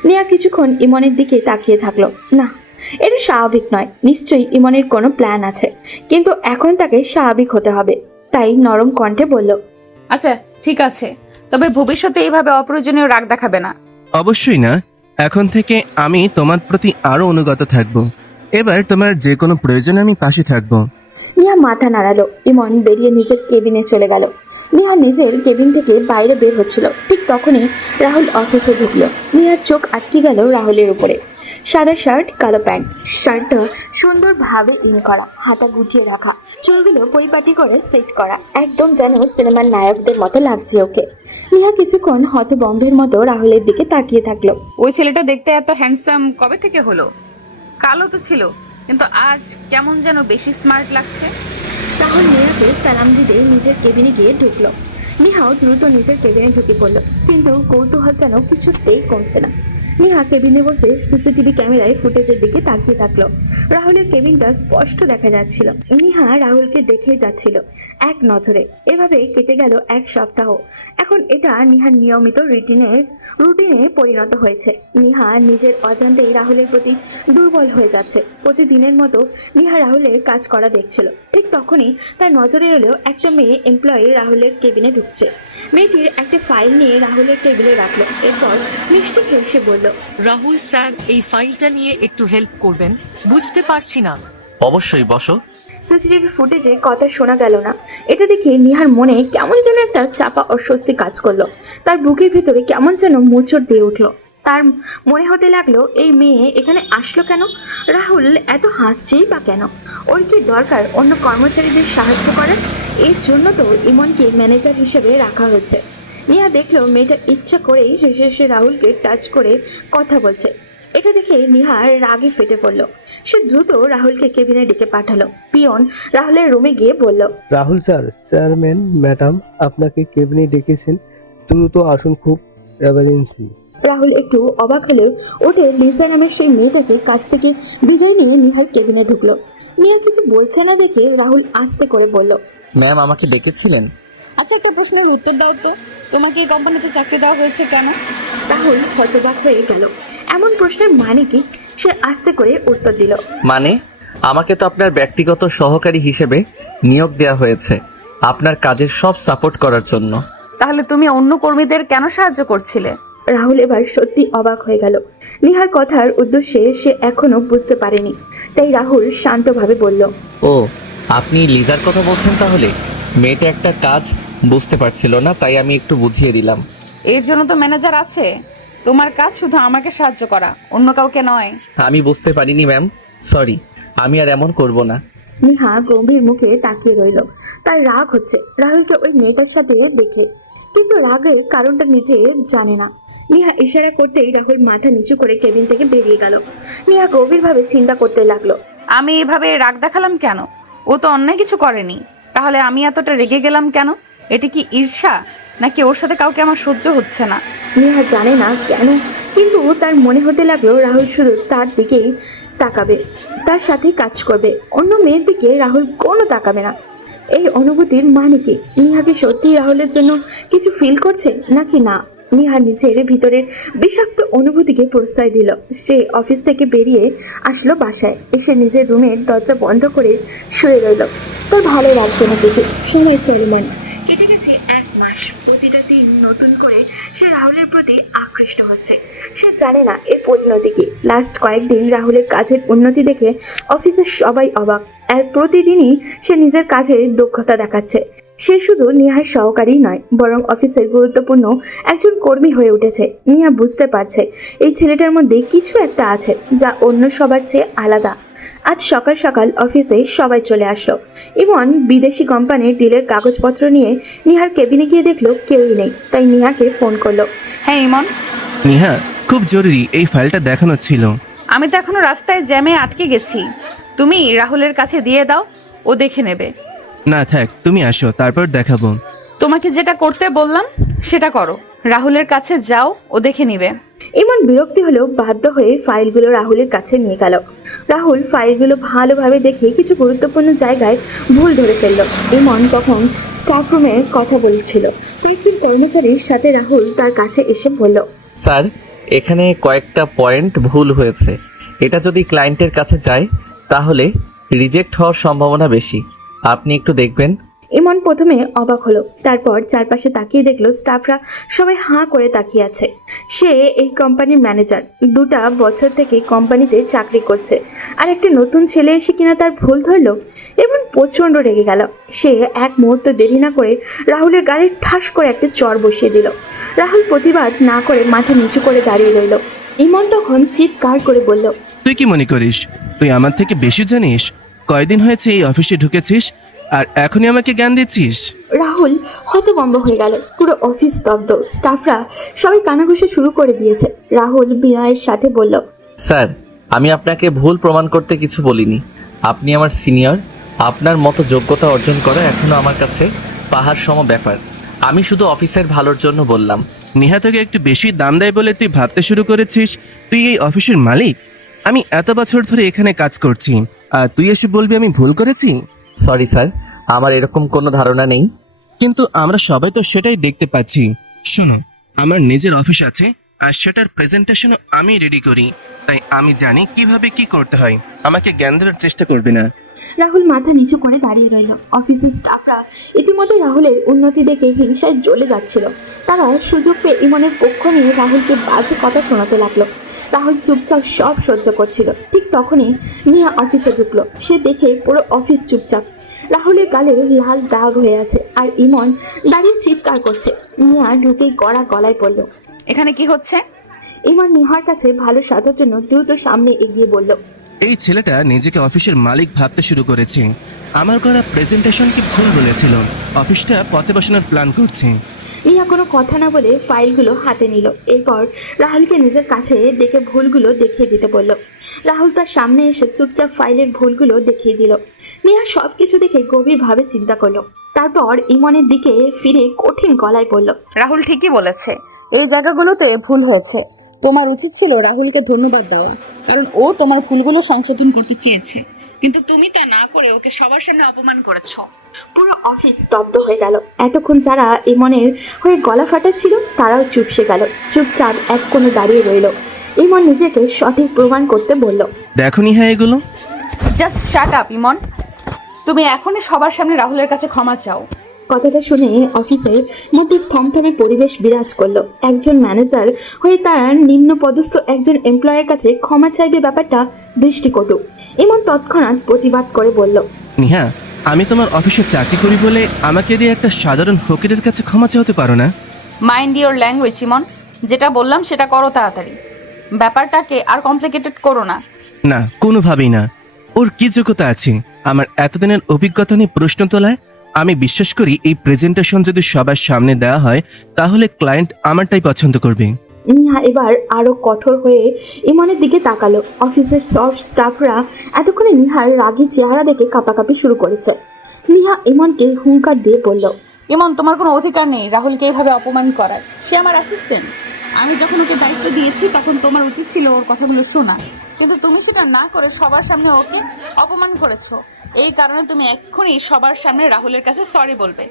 নিহা কিছুক্ষণ ইমনের দিকে তাকিয়ে থাকলো। না, এটা স্বাভাবিক নয়। নিশ্চয়ই ইমনের কোনো প্ল্যান আছে, কিন্তু এখন তাকে স্বাভাবিক হতে হবে। তাই নরম কণ্ঠে বলল, আচ্ছা ঠিক আছে, তবে ভবিষ্যতে এইভাবে অপ্রয়োজনীয় রাগ দেখাবে না। অবশ্যই না, এখন থেকে আমি তোমার প্রতি আরো অনুগত থাকব। এবার তোমার যে কোনো প্রয়োজনে আমি পাশে থাকব। নিহা মাথা নাড়ালো। ইমন বেরিয়ে নিজের কেবিনে চলে গেল। নিহা নিজের কেবিন থেকে বাইরে বের হচ্ছিল, ঠিক তখনই রাহুল অফিসে ঢুকলো। নিহার চোখ আটকে গেল রাহুলের উপরে। সাদা শার্ট, কালো প্যান্ট। শার্টটা সুন্দরভাবে ইন করা, হাতা গুটিয়ে রাখা, চুলগুলো পরিপাটি করে সেট করা, একদম যেন সিনেমার নায়কদের মতো লাগছে ওকে। নিহা কিছুক্ষণ হতভম্বের মতো রাহুলের দিকে তাকিয়ে থাকলো। ওই ছেলেটা দেখতে এত হ্যান্ডসাম কবে থেকে হলো? কালো তো ছিল, কিন্তু আজ কেমন যেন বেশি স্মার্ট লাগছে। রাহুল নিহাকে সালাম দিতে নিজের কেবিনে গিয়ে ঢুকলো। নিহাও দ্রুত নিজের কেবিনে ঢুকে পড়লো, কিন্তু কৌতূহল যেন কিছুতেই কমছে না। নিহা কেবিনে বসে সিসিটিভি ক্যামেরায় ফুটেজের দিকে তাকিয়ে থাকলো। রাহুলের কেবিনটা স্পষ্ট দেখা যাচ্ছিল। নিহা রাহুলকে দেখে যাচ্ছিল এক নজরে। এভাবে কেটে গেল এক সপ্তাহ। এখন এটা নিহার নিয়মিত রুটিনে পরিণত হয়েছে। নিহা নিজের অজান্তেই রাহুলের প্রতি দুর্বল হয়ে যাচ্ছে। প্রতিদিনের মতো নিহা রাহুলের কাজ করা দেখছিল। ঠিক তখনই তার নজরে এলো একটা মেয়ে এমপ্লয়ি রাহুলের কেবিনে ঢুকছে। মেয়েটির একটা ফাইল নিয়ে রাহুলের টেবিলে রাখলো। এরপর মিষ্টি হেসে বলল, রাহুল স্যার, এই ফাইলটা নিয়ে একটু হেল্প করবেন? বুঝতে পারছি না। অবশ্যই, বসো। সিসিটিভি ফুটেজে কথা শোনা গেল না। এটা দেখে নিহার মনে কেমন যেন একটা চাপা অস্বস্তি কাজ করলো। তার বুকের ভিতরে কেমন যেন মোচড় দিয়ে উঠলো। তার মনে হতে লাগলো, এই মেয়ে এখানে আসলো কেন? রাহুল এত হাসছেই বা কেন? ওর কি দরকার অন্য কর্মচারীদের সাহায্য করার? এর জন্য তো ইমনকে ম্যানেজার হিসেবে রাখা হয়েছে। নিহা দেখলো মেয়েটা ইচ্ছা করেই হেসে হেসে রাহুলকে টাচ করে কথা বলছে। এটা দেখে নিহার রাগে ফেটে পড়লো। সে দ্রুত রাহুলকে কেবিনে ডেকে পাঠালো। পিয়ন রাহুলের রুমে গিয়ে বলল, রাহুল স্যার, চেয়ারম্যান ম্যাডাম আপনাকে কেবিনে ডেকেছেন, দ্রুত আসুন, খুব এমার্জেন্সি। রাহুল একটু অবাক হলেও ওঠে লিসা নামের সেই মেয়েটাকে কাছ থেকে বিদায় নিয়ে নিহার কেবিনে ঢুকলো। নিহা কিছু বলছে না দেখে রাহুল আস্তে করে বলল, ম্যাম আমাকে ডেকেছিলেন? আচ্ছা, একটা প্রশ্নের উত্তর দাও তো, তোমাকে এই কোম্পানিতে চাকরি দেওয়া হয়েছে কেন? রাহুল হতবাক হয়ে গেল। এমন প্রশ্নের মানে কি? সে আস্তে করে উত্তর দিল, মানে আমাকে তো আপনার ব্যক্তিগত সহকারী হিসেবে নিয়োগ দেওয়া হয়েছে আপনার কাজের সব সাপোর্ট করার জন্য। তাহলে তুমি অন্য কর্মীদের কেন সাহায্য করছিলে? রাহুল এবার সত্যি অবাক হয়ে গেল। নিহার কথার উদ্দেশ্যে সে এখনো বুঝতে পারেনি। তাই রাহুল শান্তভাবে বলল, ও, আপনি লিজার কথা বলছেন? তাহলে মেয়েটা একটা কাজ বুঝতে পারছিল না, তাই আমি একটু বুঝিয়ে দিলাম। এর জন্য তো ম্যানেজার আছে। তোমার কাজ শুধু আমাকে সাহায্য করা, অন্য কাউকে নয়। আমি বুঝতে পারিনি ম্যাম, সরি। আমি আর এমন করব না। নিহা গম্ভীর মুখে তাকিয়ে রইল। তার রাগ হচ্ছে রাহুলকে ওই মেয়েটার সাথে দেখে, কিন্তু রাগের কারণটা নিজে জানে না। নিহা ইশারা করতেই রাহুল মাথা নিচু করে কেবিন থেকে বেরিয়ে গেল। নিহা গভীরভাবে চিন্তা করতে লাগলো। আমি এভাবে রাগ দেখালাম কেন? ও তো অন্যায় কিছু করেনি, তাহলে আমি এতটা রেগে গেলাম কেন? এটা কি ঈর্ষা, নাকি ওর সাথে কাউকে আমার সহ্য হচ্ছে না? নিহা জানে না কেন, কিন্তু তার মনে হতে লাগলো রাহুল শুধু তার দিকেই তাকাবে, তার সাথেই কাজ করবে। অন্য মেয়ের দিকে রাহুল কোনো তাকাবে না। এই অনুভূতির মানে কি? নিহা কি সত্যি রাহুলের জন্য কিছু ফিল করছে নাকি না? নিহা নিজের ভিতরের বিষাক্ত অনুভূতিকে প্রশ্রয় দিল। সে অফিস থেকে বেরিয়ে আসলো বাসায়। এসে নিজের রুমের দরজা বন্ধ করে শুয়ে রইল। তার ভালো লাগছে না দেখে। সময় চলমান কেটে গেছে 1 মাস। প্রতিটা দিন নতুন করে সে রাহুলের প্রতি আকৃষ্ট হচ্ছে। সে জানে না এর পরিণতি কি। লাস্ট কয়েকদিন রাহুলের কাজের উন্নতি দেখে অফিসের সবাই অবাক। আর প্রতিদিনই সে নিজের কাজের দক্ষতা দেখাচ্ছে। সে শুধু নিহার সহকারী নয়, বরং অফিসের গুরুত্বপূর্ণ একজন কর্মী হয়ে উঠেছে। নিহা বুঝতে পারছে এই ছেলেটার মধ্যে কিছু একটা আছে যা অন্য সবার চেয়ে আলাদা। আজ সকাল সকাল অফিসে সবাই চলে আসলো। ইমন বিদেশি কোম্পানির ডিলের কাগজপত্র নিয়ে নিহার কেবিনে গিয়ে দেখলো কেউই নেই। তাই নিহাকে ফোন করলো। হ্যাঁ ইমন, নিহা, খুব জরুরি, এই ফাইলটা দেখানো ছিল। আমি তো এখনো রাস্তায় জ্যামে আটকে গেছি। তুমি রাহুলের কাছে দিয়ে দাও, ও দেখে নেবে। না থাক, তুমি আসো, তারপর দেখাবো। তোমাকে যেটা করতে বললাম সেটা করো। রাহুলের কাছে যাও, ও দেখে নিবে। ইমন বিরক্তি হলেও বাধ্য হয়ে ফাইলগুলো রাহুলের কাছে নিয়ে গেল। রাহুল ফাইলগুলো ভালোভাবে দেখে কিছু গুরুত্বপূর্ণ জায়গায় ভুল ধরে ফেলল। ইমন তখন স্টাফ রুমের কথা বলছিল। একজন কর্মচারীর সাথে রাহুল তার কাছে এসে বলল, স্যার, এখানে কয়েকটা পয়েন্ট ভুল হয়েছে। এটা যদি ক্লায়েন্টের কাছে যায় তাহলে রিজেক্ট হওয়ার সম্ভাবনা বেশি। আপনি একটু দেখবেন। ইমন প্রথমে অবাক হলো, তারপর চারপাশে তাকিয়ে দেখলো স্টাফরা সবাই হাঁ করে তাকিয়ে আছে। সে এই কোম্পানির ম্যানেজার, 2টা বছর থেকে কোম্পানিতে চাকরি করছে, আর একটা নতুন ছেলে এসে কিনা তার ভুল ধরলো। ইমন প্রচণ্ড রেগে গেল। সে এক মুহূর্ত দেরি না করে রাহুলের গাড়ি ঠাস করে একটা চর বসিয়ে দিল। রাহুল প্রতিবাদ না করে মাথা নিচু করে দাঁড়িয়ে রইল। ইমন তখন চিৎকার করে বলল, তুই কি মনে করিস তুই আমার থেকে বেশি জানিস? কয়দিন হয়েছে এই অফিসে ঢুকেছিস আর এখনই আমাকে জ্ঞান দিচ্ছিস? রাহুল হতভম্ব হয়ে গেল। পুরো অফিস স্তব্ধ। স্টাফরা সবাই কানাঘুষা শুরু করে দিয়েছে। রাহুল বিনয়ের সাথে বলল, স্যার, আমি আপনাকে ভুল প্রমাণ করতে কিছু বলিনি। আপনি আমার সিনিয়র। আপনার মতো যোগ্যতা অর্জন করা এখনো আমার কাছে পাহাড় সম ব্যাপার। আমি শুধু অফিসের ভালোর জন্য বললাম। নেহা তোকে একটু বেশি দাম দেয় বলে তুই ভাবতে শুরু করেছিস তুই এই অফিসের মালিক? আমি এত বছর ধরে এখানে কাজ করছি, আর তুই এসে বলবি আমি ভুল করেছি? সরি স্যার, আমার এরকম কোনো ধারণা নেই। কিন্তু আমরা সবাই তো সেটাই দেখতে পাচ্ছি। শোনো, আমার নিজের অফিস আছে, আর সেটার প্রেজেন্টেশনও আমি রেডি করি, তাই আমি জানি কিভাবে কি করতে হয়। আমাকে জ্ঞান দেওয়ার চেষ্টা করবে না। রাহুল মাথা নিচু করে দাঁড়িয়ে রইল। অফিসের স্টাফরা ইতিমধ্যে রাহুলের উন্নতি দেখে হিংসায় জ্বলে যাচ্ছিল। তারা সুযোগ পেয়ে ইমনের পক্ষ নিয়ে রাহুলকে বাজে কথা শোনাতে লাগলো। রাহুল চুপচাপ সব সহ্য করছিল। ঠিক তখনই নিয়া অফিসে ঢুকলো। সে দেখে পুরো অফিস চুপচাপ। রাহুলের গালে লাল দাগ হয়ে আছে, আর ইমন দাঁড়িয়ে চিৎকার করছে। নিয়া ঢুকেই গড়া গলায় পড়ল। এখানে কি হচ্ছে? ইমন নিহার কাছে ভালো সাজার জন্য দ্রুত সামনে এগিয়ে বলল, এই ছেলেটা নিজেকে অফিসের মালিক ভাবতে শুরু করেছে। আমার করা প্রেজেন্টেশনকে ভুল বলেছিল, অফিসটা পথে বসানোর প্ল্যান করছে। নিহা কোনো কথা না বলে ফাইলগুলো হাতে নিল। এরপর রাহুলকে নিজের কাছে ডেকে ভুলগুলো দেখিয়ে দিতে বলল। রাহুল তার সামনে এসে চুপচাপ ফাইলের ভুলগুলো দেখিয়ে দিল। নিহা সব কিছু দেখে গভীরভাবে চিন্তা করলো। তারপর ইমনের দিকে ফিরে কঠিন গলায় বলল, রাহুল ঠিকই বলেছে, এই জায়গাগুলোতে ভুল হয়েছে। তোমার উচিত ছিল রাহুলকে ধন্যবাদ দেওয়া, কারণ ও তোমার ভুলগুলো সংশোধন করতে চেয়েছে, কিন্তু তুমি তা না করে ওকে সবার সামনে অপমান করেছো। পুরো অফিস স্তব্ধ হয়ে গেল। এতক্ষণ যারা ইমনের হয়ে গলা ফাটাচ্ছিল তারাও চুপসে গেল। চুপচাপ এক কোণে দাঁড়িয়ে রইল। ইমন নিজেকে সঠিক প্রমাণ করতে বলল, দেখো নিহা এগুলো। জাস্ট শাট আপ ইমন, তুমি এখনই সবার সামনে রাহুলের কাছে ক্ষমা চাও। কথাটা শুনে অফিসের মধ্যে থমথমে পরিবেশ বিরাজ করলো। একজন ম্যানেজার হয়ে তার নিম্ন পদস্থ একজন এমপ্লয়ের কাছে ক্ষমা চাইবে, ব্যাপারটা দৃষ্টিকটু। ইমন তৎক্ষণাৎ প্রতিবাদ করে বলল, নিহা, আমি তোমার অফিসে চাকরি করি বলে আমাকে দিয়ে একটা সাধারণ ফকিরের কাছে ক্ষমা চাইতে পারো না? মাইন্ড ইওর ল্যাঙ্গুয়েজ ইমন, যেটা বললাম সেটা করো তাড়াতাড়ি। ব্যাপারটাকে আর কমপ্লিকেটেড করো না। না, কোনোভাবেই না। ওর কি যোগ্যতা আছে আমার এতদিনের অভিজ্ঞতা নিয়ে প্রশ্ন তোলায়? আমি বিশ্বাস করি এই প্রেজেন্টেশন যদি সবার সামনে দেওয়া হয় তাহলে ক্লায়েন্ট আমারটাই পছন্দ করবে। নিহা এবার আরো কঠোর হয়ে ইমনের দিকে তাকালো। অফিসের সব স্টাফরা এতক্ষণে নিহার রাগী চেহারা দেখে কাঁপাকাঁপি শুরু করেছে। নিহা ইমনকে হুঙ্কার দিয়ে বলল, ইমন, তোমার কোনো অধিকার নেই রাহুলকে এইভাবে অপমান করার। সে আমার অ্যাসিস্ট্যান্ট। আমি যখন ওকে দায়িত্ব দিয়েছি তখন তোমার উচিত ছিল ওর কথাগুলো শোনা, কিন্তু তুমি সেটা না করে সবার সামনে ওকে অপমান করেছো। এই কারণে তুমি এক্ষুনি সবার সামনে রাহুলের কাছে সরি বলবে,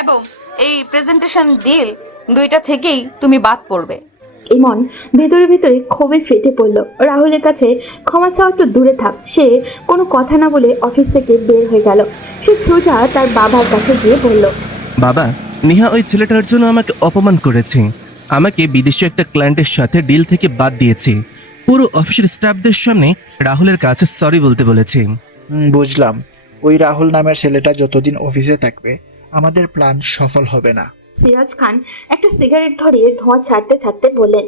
এবং এই প্রেজেন্টেশন ডিল দুইটা থেকেই তুমি বাদ পড়বে। ইমন ভেতরে ভেতরে ক্ষোভে ফেটে পড়ল। রাহুলের কাছে ক্ষমা চাওয়া তো দূরে থাক, সে কোনো কথা না বলে অফিস থেকে বের হয়ে গেল। সে সোজা তার বাবার কাছে গিয়ে বলল, বাবা, নিহা ওই ছেলেটার জন্য আমাকে অপমান করেছে। আমাকে বিদেশি একটা ক্লায়েন্টের সাথে ডিল থেকে বাদ দিয়েছে। পুরো অফিসের স্টাফদের সামনে রাহুলের কাছে সরি বলতে বলেছে। বুঝলাম। ওই রাহুল নামের ছেলেটা যতদিন অফিসে থাকবে আমাদের প্ল্যান সফল হবে না। সিরাজ খান একটা সিগারেট ধরিয়ে ধোঁয়া ছাড়তে ছাড়তে বললেন,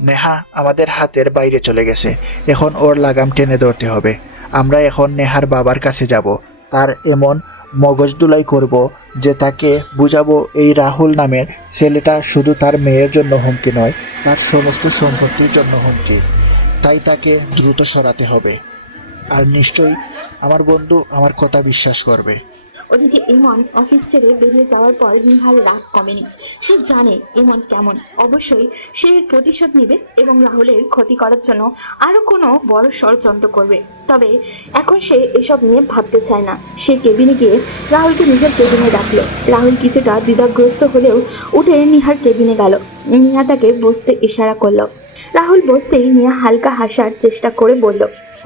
নেহা আমাদের হাতের বাইরে চলে গেছে, এখন ওর লাগাম টেনে ধরতে হবে। আমরা এখন নেহার বাবার কাছে যাব, তার এমন মগজদুলাই করব যে তাকে বুঝাবো এই রাহুল নামের ছেলেটা শুধু তার মেয়ের জন্য হুমকি নয়, তার সমস্ত সম্পত্তির জন্য হুমকি। তাই তাকে দ্রুত সরাতে হবে। আর নিশ্চয়ই আমার বন্ধু আমার কথা বিশ্বাস করবে। ওদিকে ইমন অফিস ছেড়ে বেরিয়ে যাওয়ার পর নিহার রাগ কমেনি। সে জানে ইমন কেমন। অবশ্যই সে এর প্রতিশোধ নেবে এবং রাহুলের ক্ষতি করার জন্য আরো কোনো বড় ষড়যন্ত্র করবে। তবে এখন সে এসব নিয়ে ভাবতে চায় না। সে কেবিনে গিয়ে রাহুলকে নিজের কেবিনে ডাকলো। রাহুল কিছুটা দ্বিধাগ্রস্ত হলেও উঠে নিহার কেবিনে গেল। নিহা তাকে বসতে ইশারা করলো। রাহুল বসতেই নিহা হালকা হাসার চেষ্টা করে বলল,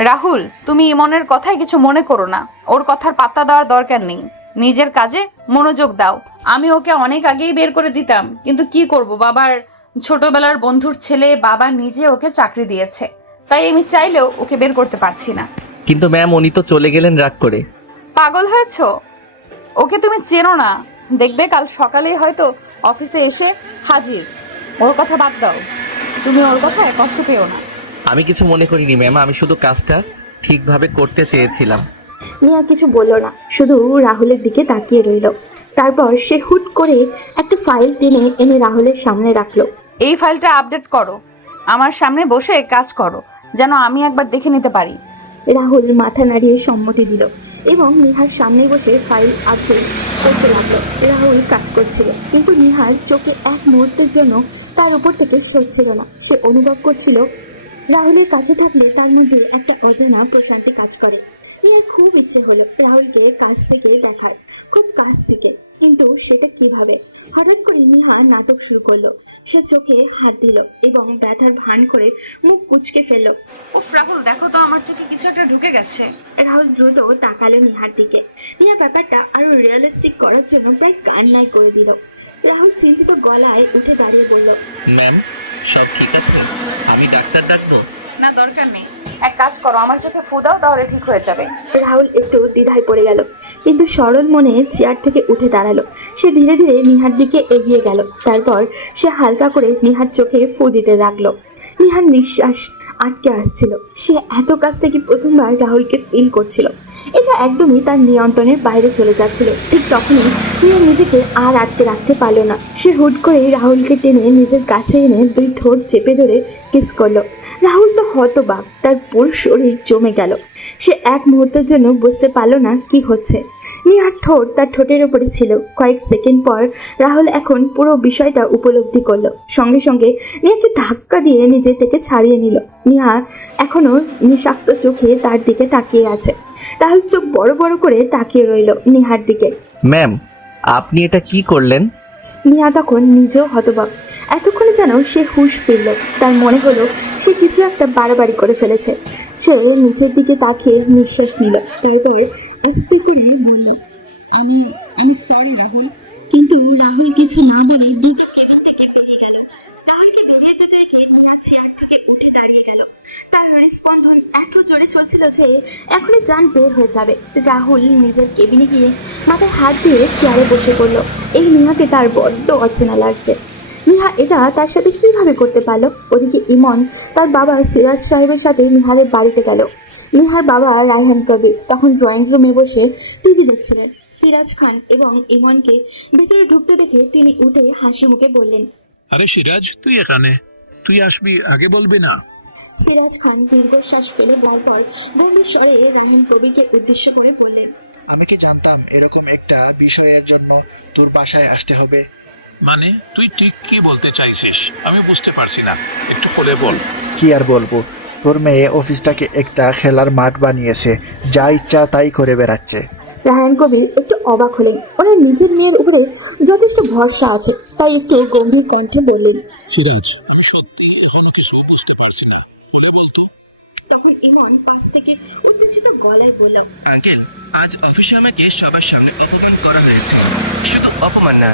রাহুল, তুমি ইমনের কথায় কিছু মনে করো না। ওর কথার পাত্তা দেওয়ার দরকার নেই। নিজের কাজে মনোযোগ দাও। আমি ওকে অনেক আগেই বের করে দিতাম, কিন্তু কি করব, বাবার ছোটবেলার বন্ধুর ছেলে, বাবা নিজে ওকে চাকরি দিয়েছে, তাই আমি চাইলেও ওকে বের করতে পারছি না। কিন্তু ম্যাম, উনি তো চলে গেলেন রাগ করে। পাগল হয়েছো? ওকে তুমি চেনো না। দেখবে কাল সকালেই হয়তো অফিসে এসে হাজির। ওর কথা বাদ দাও, তুমি ওর কথায় কষ্ট পেও না। আমি কিছু মনে করিনি ম্যাম, আমি শুধু কাজটা ঠিকভাবে করতে চেয়েছিলাম। নিয়া কিছু বলল না, শুধু রাহুলের দিকে তাকিয়ে রইল। তারপর সে হুট করে একটা ফাইল টেনে এনে রাহুলের সামনে রাখলো। এই ফাইলটা আপডেট করো, আমার সামনে বসে কাজ করো, যেন আমি একবার দেখে নিতে পারি। রাহুল মাথা নাড়িয়ে সম্মতি দিল এবং নিহার সামনে বসে ফাইল আপডেট করতে লাগলো। রাহুল কাজ করছিল, কিন্তু নিহার চোখে এক মুহূর্তের জন্য তার উপর থেকে সরছিল না। সে অনুভব করছিল রাহুলের কাছে থাকলে তার মধ্যে একটা অজানা প্রশান্তি কাজ করে। নিহার খুব ইচ্ছে হলো রাহুলকে কাছ থেকে দেখার, খুব কাছ থেকে, কিন্তু সেটা কিভাবে? হঠাৎ করে নিহা নাটক শুরু করলো। সে চোখে হাত দিল এবং ব্যথার ভান করে মুখ কুঁচকে ফেললো। উফ রাহুল, দেখো তো আমার চোখে কিছু একটা ঢুকে গেছে। রাহুল দ্রুত তাকালো নিহার দিকে। নিহা ব্যাপারটা আরো রিয়েলিস্টিক করার জন্য প্রায় কান্নায় করে দিল। রাহুল চিন্তিত গলায় উঠে দাঁড়িয়ে বলল, ম্যাম, সব ঠিক আছে? আমি ডাক্তার ডাকবো? না, দরকার নেই। এক কাজ করো, আমার চোখে ফু দাও, তাহলে ঠিক হয়ে যাবে। রাহুল একটু দ্বিধায় পড়ে গেল, কিন্তু সরল মনে চেয়ার থেকে উঠে দাঁড়ালো। সে ধীরে ধীরে নিহার দিকে এগিয়ে গেল। তারপর সে হালকা করে নিহার চোখে ফু দিতে লাগলো। নিহার নিঃশ্বাস আটকে আসছিল। সে এত কাছ থেকে প্রথমবার রাহুলকে ফিল করছিল। এটা একদমই তার নিয়ন্ত্রণের বাইরে চলে যাচ্ছিল। ঠিক তখনই নিহা নিজেকে আর আটকে রাখতে পারল না। সে হুট করে রাহুলকে টেনে নিজের কাছে এনে দুই ঠোঁট চেপে ধরে কিস করলো। রাহুল তো হতবাক, তার পুরো শরীর জমে গেল। সে এক মুহূর্তের জন্য বুঝতে পারলো না কি হচ্ছে। নিহার ঠোঁট তার ঠোঁটের উপরে ছিল। কয়েক সেকেন্ড পর রাহুল এখন পুরো বিষয়টা উপলব্ধি করলো। সঙ্গে সঙ্গে নিহাকে ধাক্কা দিয়ে নিজের থেকে ছাড়িয়ে নিল। নিহা এখনো নিঃশাক্ত চোখে তার দিকে তাকিয়ে আছে। রাহুল চোখ বড় বড় করে তাকিয়ে রইল নিহার দিকে। ম্যাম, আপনি এটা কি করলেন? নিহা তখন নিজেও হতবাক। এতক্ষণে যেন সে হুঁশ ফিরল। তার মনে হলো সে কিছু একটা বাড়াবাড়ি করে ফেলেছে। সে নিচের দিকে তাকিয়ে নিঃশ্বাস নিল। তারপর আস্তে করে বলল, আমি সরি রাহুল। কিন্তু রাহুল কিছু না বলে দ্রুত কেবিন থেকে বেরিয়ে গেল। রাহুলকে বেরিয়ে যেতে দেখে নিহা চেয়ার থেকে উঠে দাঁড়িয়ে গেল। তার হৃদস্পন্দন এত জোরে চলছিল যে এখনই জান বের হয়ে যাবে। রাহুল নিজের কেবিনে গিয়ে মাথায় হাত দিয়ে চেয়ারে বসে পড়ল। এই নিহাকে তার বড্ড অচেনা লাগছে। নিহা এটা তার সাথে কিভাবে করতে পারলো? ওদিকে ইমন তার বাবা সিরাজ সাহেবের সাথে নিহারের বাড়িতে গেল। নিহার বাবা রায়হান কবির তখন ড্রয়িং রুমে বসে টিভি দেখছিলেন। সিরাজ খান এবং ইমনকে ভেতরে ঢুকতে দেখে তিনি উঠে হাসি মুখে বললেন, আরে সিরাজ, তুই এখানে? তুই আসবি, আগে বলবি না? সিরাজ খান দীর্ঘশ্বাস ফেলে তারপর গম্ভীর স্বরে রায়হান কবিরকে উদ্দেশ্য করে বললেন, আমি কি জানতাম এরকম একটা বিষয়ের জন্য তোর বাসায় আসতে হবে? মানে তুই ঠিক কি বলতে চাইছিস? আমি বুঝতে পারছি না, একটু খুলে বল। কি আর বলবো, তোর মেয়ে অফিসটাকে একটা খেলার মাঠ বানিয়েছে, যা ইচ্ছা তাই করে বেড়াচ্ছে। রায়হান কবির একটু অবাক হলেন। ওনার নিজের মেয়ের উপরে যথেষ্ট ভরসা আছে, তাই একটু গম্ভীর কণ্ঠে বললেন, সিরাজ, সত্যি আমি কিছুই বুঝতে পারছি না, বলে বলতো। তখন ইমন পাশ থেকে উত্তেজিত গলায় বলল, আঙ্কেল, আজ অফিসে আমাকে সবার সামনে অপমান করা হয়েছে। শুধু অপমান না,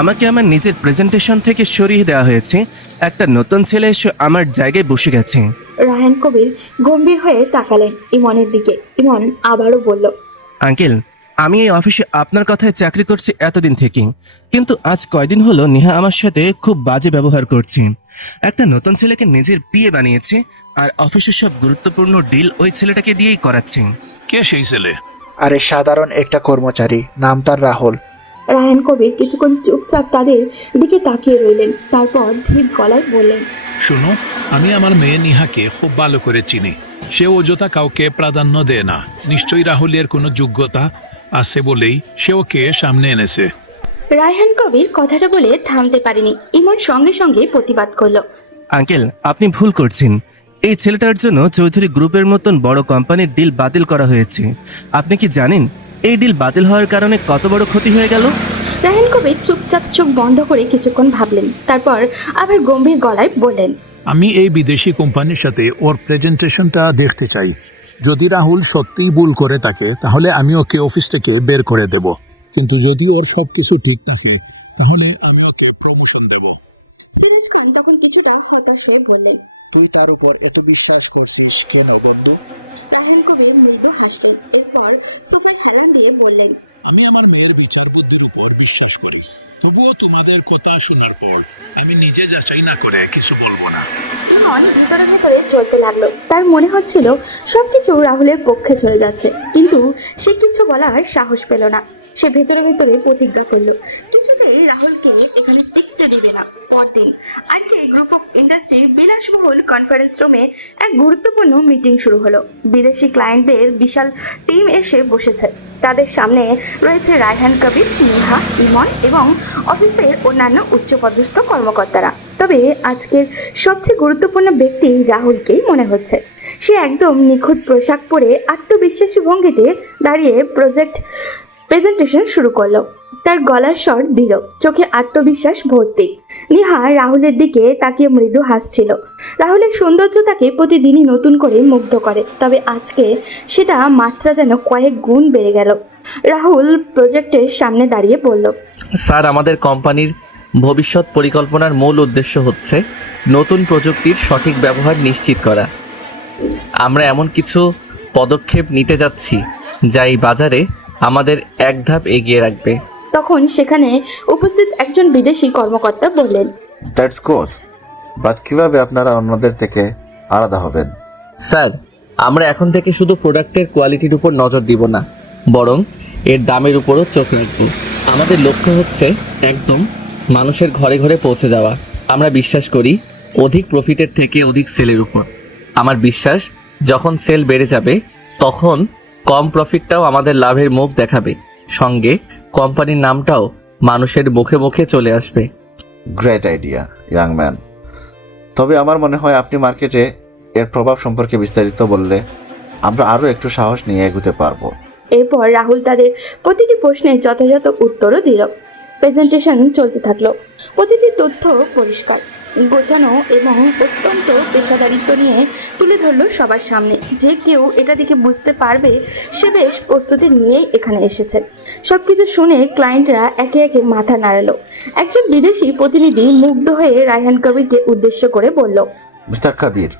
আমাকে আমার নিজের প্রেজেন্টেশন থেকে সরিয়ে দেওয়া হয়েছে। একটা নতুন ছেলে এসে আমার জায়গায় বসে গেছে। রায়হান কবির গম্ভীর হয়ে তাকালেন ইমনের দিকে। ইমন আবারও বলল, আঙ্কেল, আমি এই অফিসে আপনার কথায় চাকরি করছি এতদিন থেকে, কিন্তু আজ কয়দিন হলো নেহা আমার সাথে খুব বাজে ব্যবহার করছে। একটা নতুন ছেলেকে নিজের বিয়ে বানিয়েছে আর অফিসের সব গুরুত্বপূর্ণ ডিল ওই ছেলেটাকে দিয়েই করাচ্ছে। কে সেই ছেলে? আরে সাধারণ একটা কর্মচারী, নাম তার রাহুল। রায়হান কবির কিছুক্ষণ চুপচাপ তাদের দিকে তাকিয়ে রইলেন। তারপর ধীর গলায় বললেন, শোনো, আমি আমার মেয়ে নিহাকে খুব ভালো করে চিনি। সে অযথা কাউকে প্রাধান্য দেয় না। নিশ্চয়ই রাহুলের কোনো যোগ্যতা আছে বলেই সে ওকে সামনে এনেছে। রায়হান কবির কথাটা বলে থামতে পারেনি। ইমন সঙ্গে সঙ্গে প্রতিবাদ করলো, আঙ্কেল, আপনি ভুল করছেন। এই ছেলেটার জন্য চৌধুরী গ্রুপের মতন বড় কোম্পানির ডিল বাতিল করা হয়েছে। আপনি কি জানেন এই ডিল বাতিল হওয়ার কারণে কত বড় ক্ষতি হয়ে গেল? রায়হান কবির চুপচাপ চোখ বন্ধ করে কিছুক্ষণ ভাবলেন। তারপর আবার গম্ভীর গলায় বললেন, আমি এই বিদেশি কোম্পানির সাথে ওর প্রেজেন্টেশনটা দেখতে চাই। যদি রাহুল সত্যিই ভুল করে থাকে তাহলে আমি ওকে অফিস থেকে বের করে দেব, কিন্তু যদি ওর সবকিছু ঠিক থাকে তাহলে আমি ওকে প্রমোশন দেব। সিরাজ খান তখন কিছুটা হতাশ হয়ে বললেন, তুই তার উপর এত বিশ্বাস করছিস কেন বন্ধু? রায়হান কবির মৃদু হাসলেন। এরপর সোফায় হেলান দিয়ে বললেন, আমি আমার মেয়ের বিচার বুদ্ধির উপর বিশ্বাস করি, তবুও তোমাদের কথা শোনার পর আমি নিজে যাচাই না করে কিছু বলবো না। ইমন ভিতরে ভিতরে জ্বলতে লাগলো। তার মনে হচ্ছিল সবকিছু রাহুলের পক্ষে চলে যাচ্ছে, কিন্তু সে কিছু বলার সাহস পেল না। সে ভেতরে ভেতরে প্রতিজ্ঞা করলো কিছুতেই রাহুলকে এখানে টিকতে দিবে না। পরদিন আজকে গ্রুপ অফ ইন্ডাস্ট্রির বিলাসবহুল কনফারেন্স রুমে এক গুরুত্বপূর্ণ মিটিং শুরু হলো। বিদেশি ক্লায়েন্টদের বিশাল টিম এসে বসেছে। তাদের সামনে রয়েছে রায়হান কবির, নিহা, ইমন এবং অফিসের অন্যান্য উচ্চপদস্থ কর্মকর্তারা। তবে আজকের সবচেয়ে গুরুত্বপূর্ণ ব্যক্তি রাহুলকেই মনে হচ্ছে। সে একদম নিখুঁত পোশাক পরে আত্মবিশ্বাসী ভঙ্গিতে দাঁড়িয়ে প্রেজেন্টেশন শুরু করলো। তার গলার স্বর দৃঢ়, চোখে আত্মবিশ্বাস ভর্তি। নিহা রাহুলের দিকে তাকিয়ে মৃদু হাসছিল। রাহুলের সৌন্দর্য তাকে প্রতিদিনই নতুন করে মুগ্ধ করে, তবে আজকে সেটা মাত্রা যেন কয়েক গুণ বেড়ে গেল। রাহুল প্রজেক্টের সামনে দাঁড়িয়ে বলল, স্যার, আমাদের কোম্পানির ভবিষ্যৎ পরিকল্পনার মূল উদ্দেশ্য হচ্ছে নতুন প্রযুক্তির সঠিক ব্যবহার নিশ্চিত করা। আমরা এমন কিছু পদক্ষেপ নিতে যাচ্ছি যা এই বাজারে আমাদের এক ধাপ এগিয়ে রাখবে। তখন সেখানে উপস্থিত একজন বিদেশি কর্মকর্তা বললেন, দ্যাটস গুড, বাট কিভাবে আপনারা অন্যদের থেকে আলাদা হবেন? স্যার, আমরা এখন থেকে শুধু প্রোডাক্টের কোয়ালিটির উপর নজর দিব না, বরং এর দামের উপরও চোখ রাখব। আমাদের লক্ষ্য হচ্ছে একদম মানুষের ঘরে ঘরে পৌঁছে যাওয়া। আমরা বিশ্বাস করি অধিক প্রফিটের থেকে অধিক সেলের উপর। আমার বিশ্বাস যখন সেল বেড়ে যাবে তখন কম প্রফিটটাও আমাদের লাভের মুখ দেখাবে, সঙ্গে কোম্পানির নামটাও মানুষের মুখে মুখে চলে আসবে। Great idea young man. তবে আমার মনে হয় আপনি মার্কেটে এর প্রভাব সম্পর্কে বিস্তারিত বললে আমরা আরও একটু সাহস নিয়ে এগোতে পারবো। এরপর রাহুল তাদের প্রতিটি প্রশ্নের যথাযথ উত্তরও দিল। প্রেজেন্টেশন চলতে থাকলো। প্রতিটি তথ্য পরিষ্কার, গোছানো এবং অত্যন্ত পেশাদারিত্ব নিয়ে তুলে ধরলো সবার সামনে। যে কেউ এটা দেখে বুঝতে পারবে সে বেশ প্রস্তুতি নিয়েই এখানে এসেছে। সবকিছু শুনে ক্লায়েন্টরা একে একে মাথা নাড়ালো। একজন বিদেশি প্রতিনিধি মুগ্ধ হয়ে রায়হান কবিরকে উদ্দেশ্য করে বলল, mister Kabir,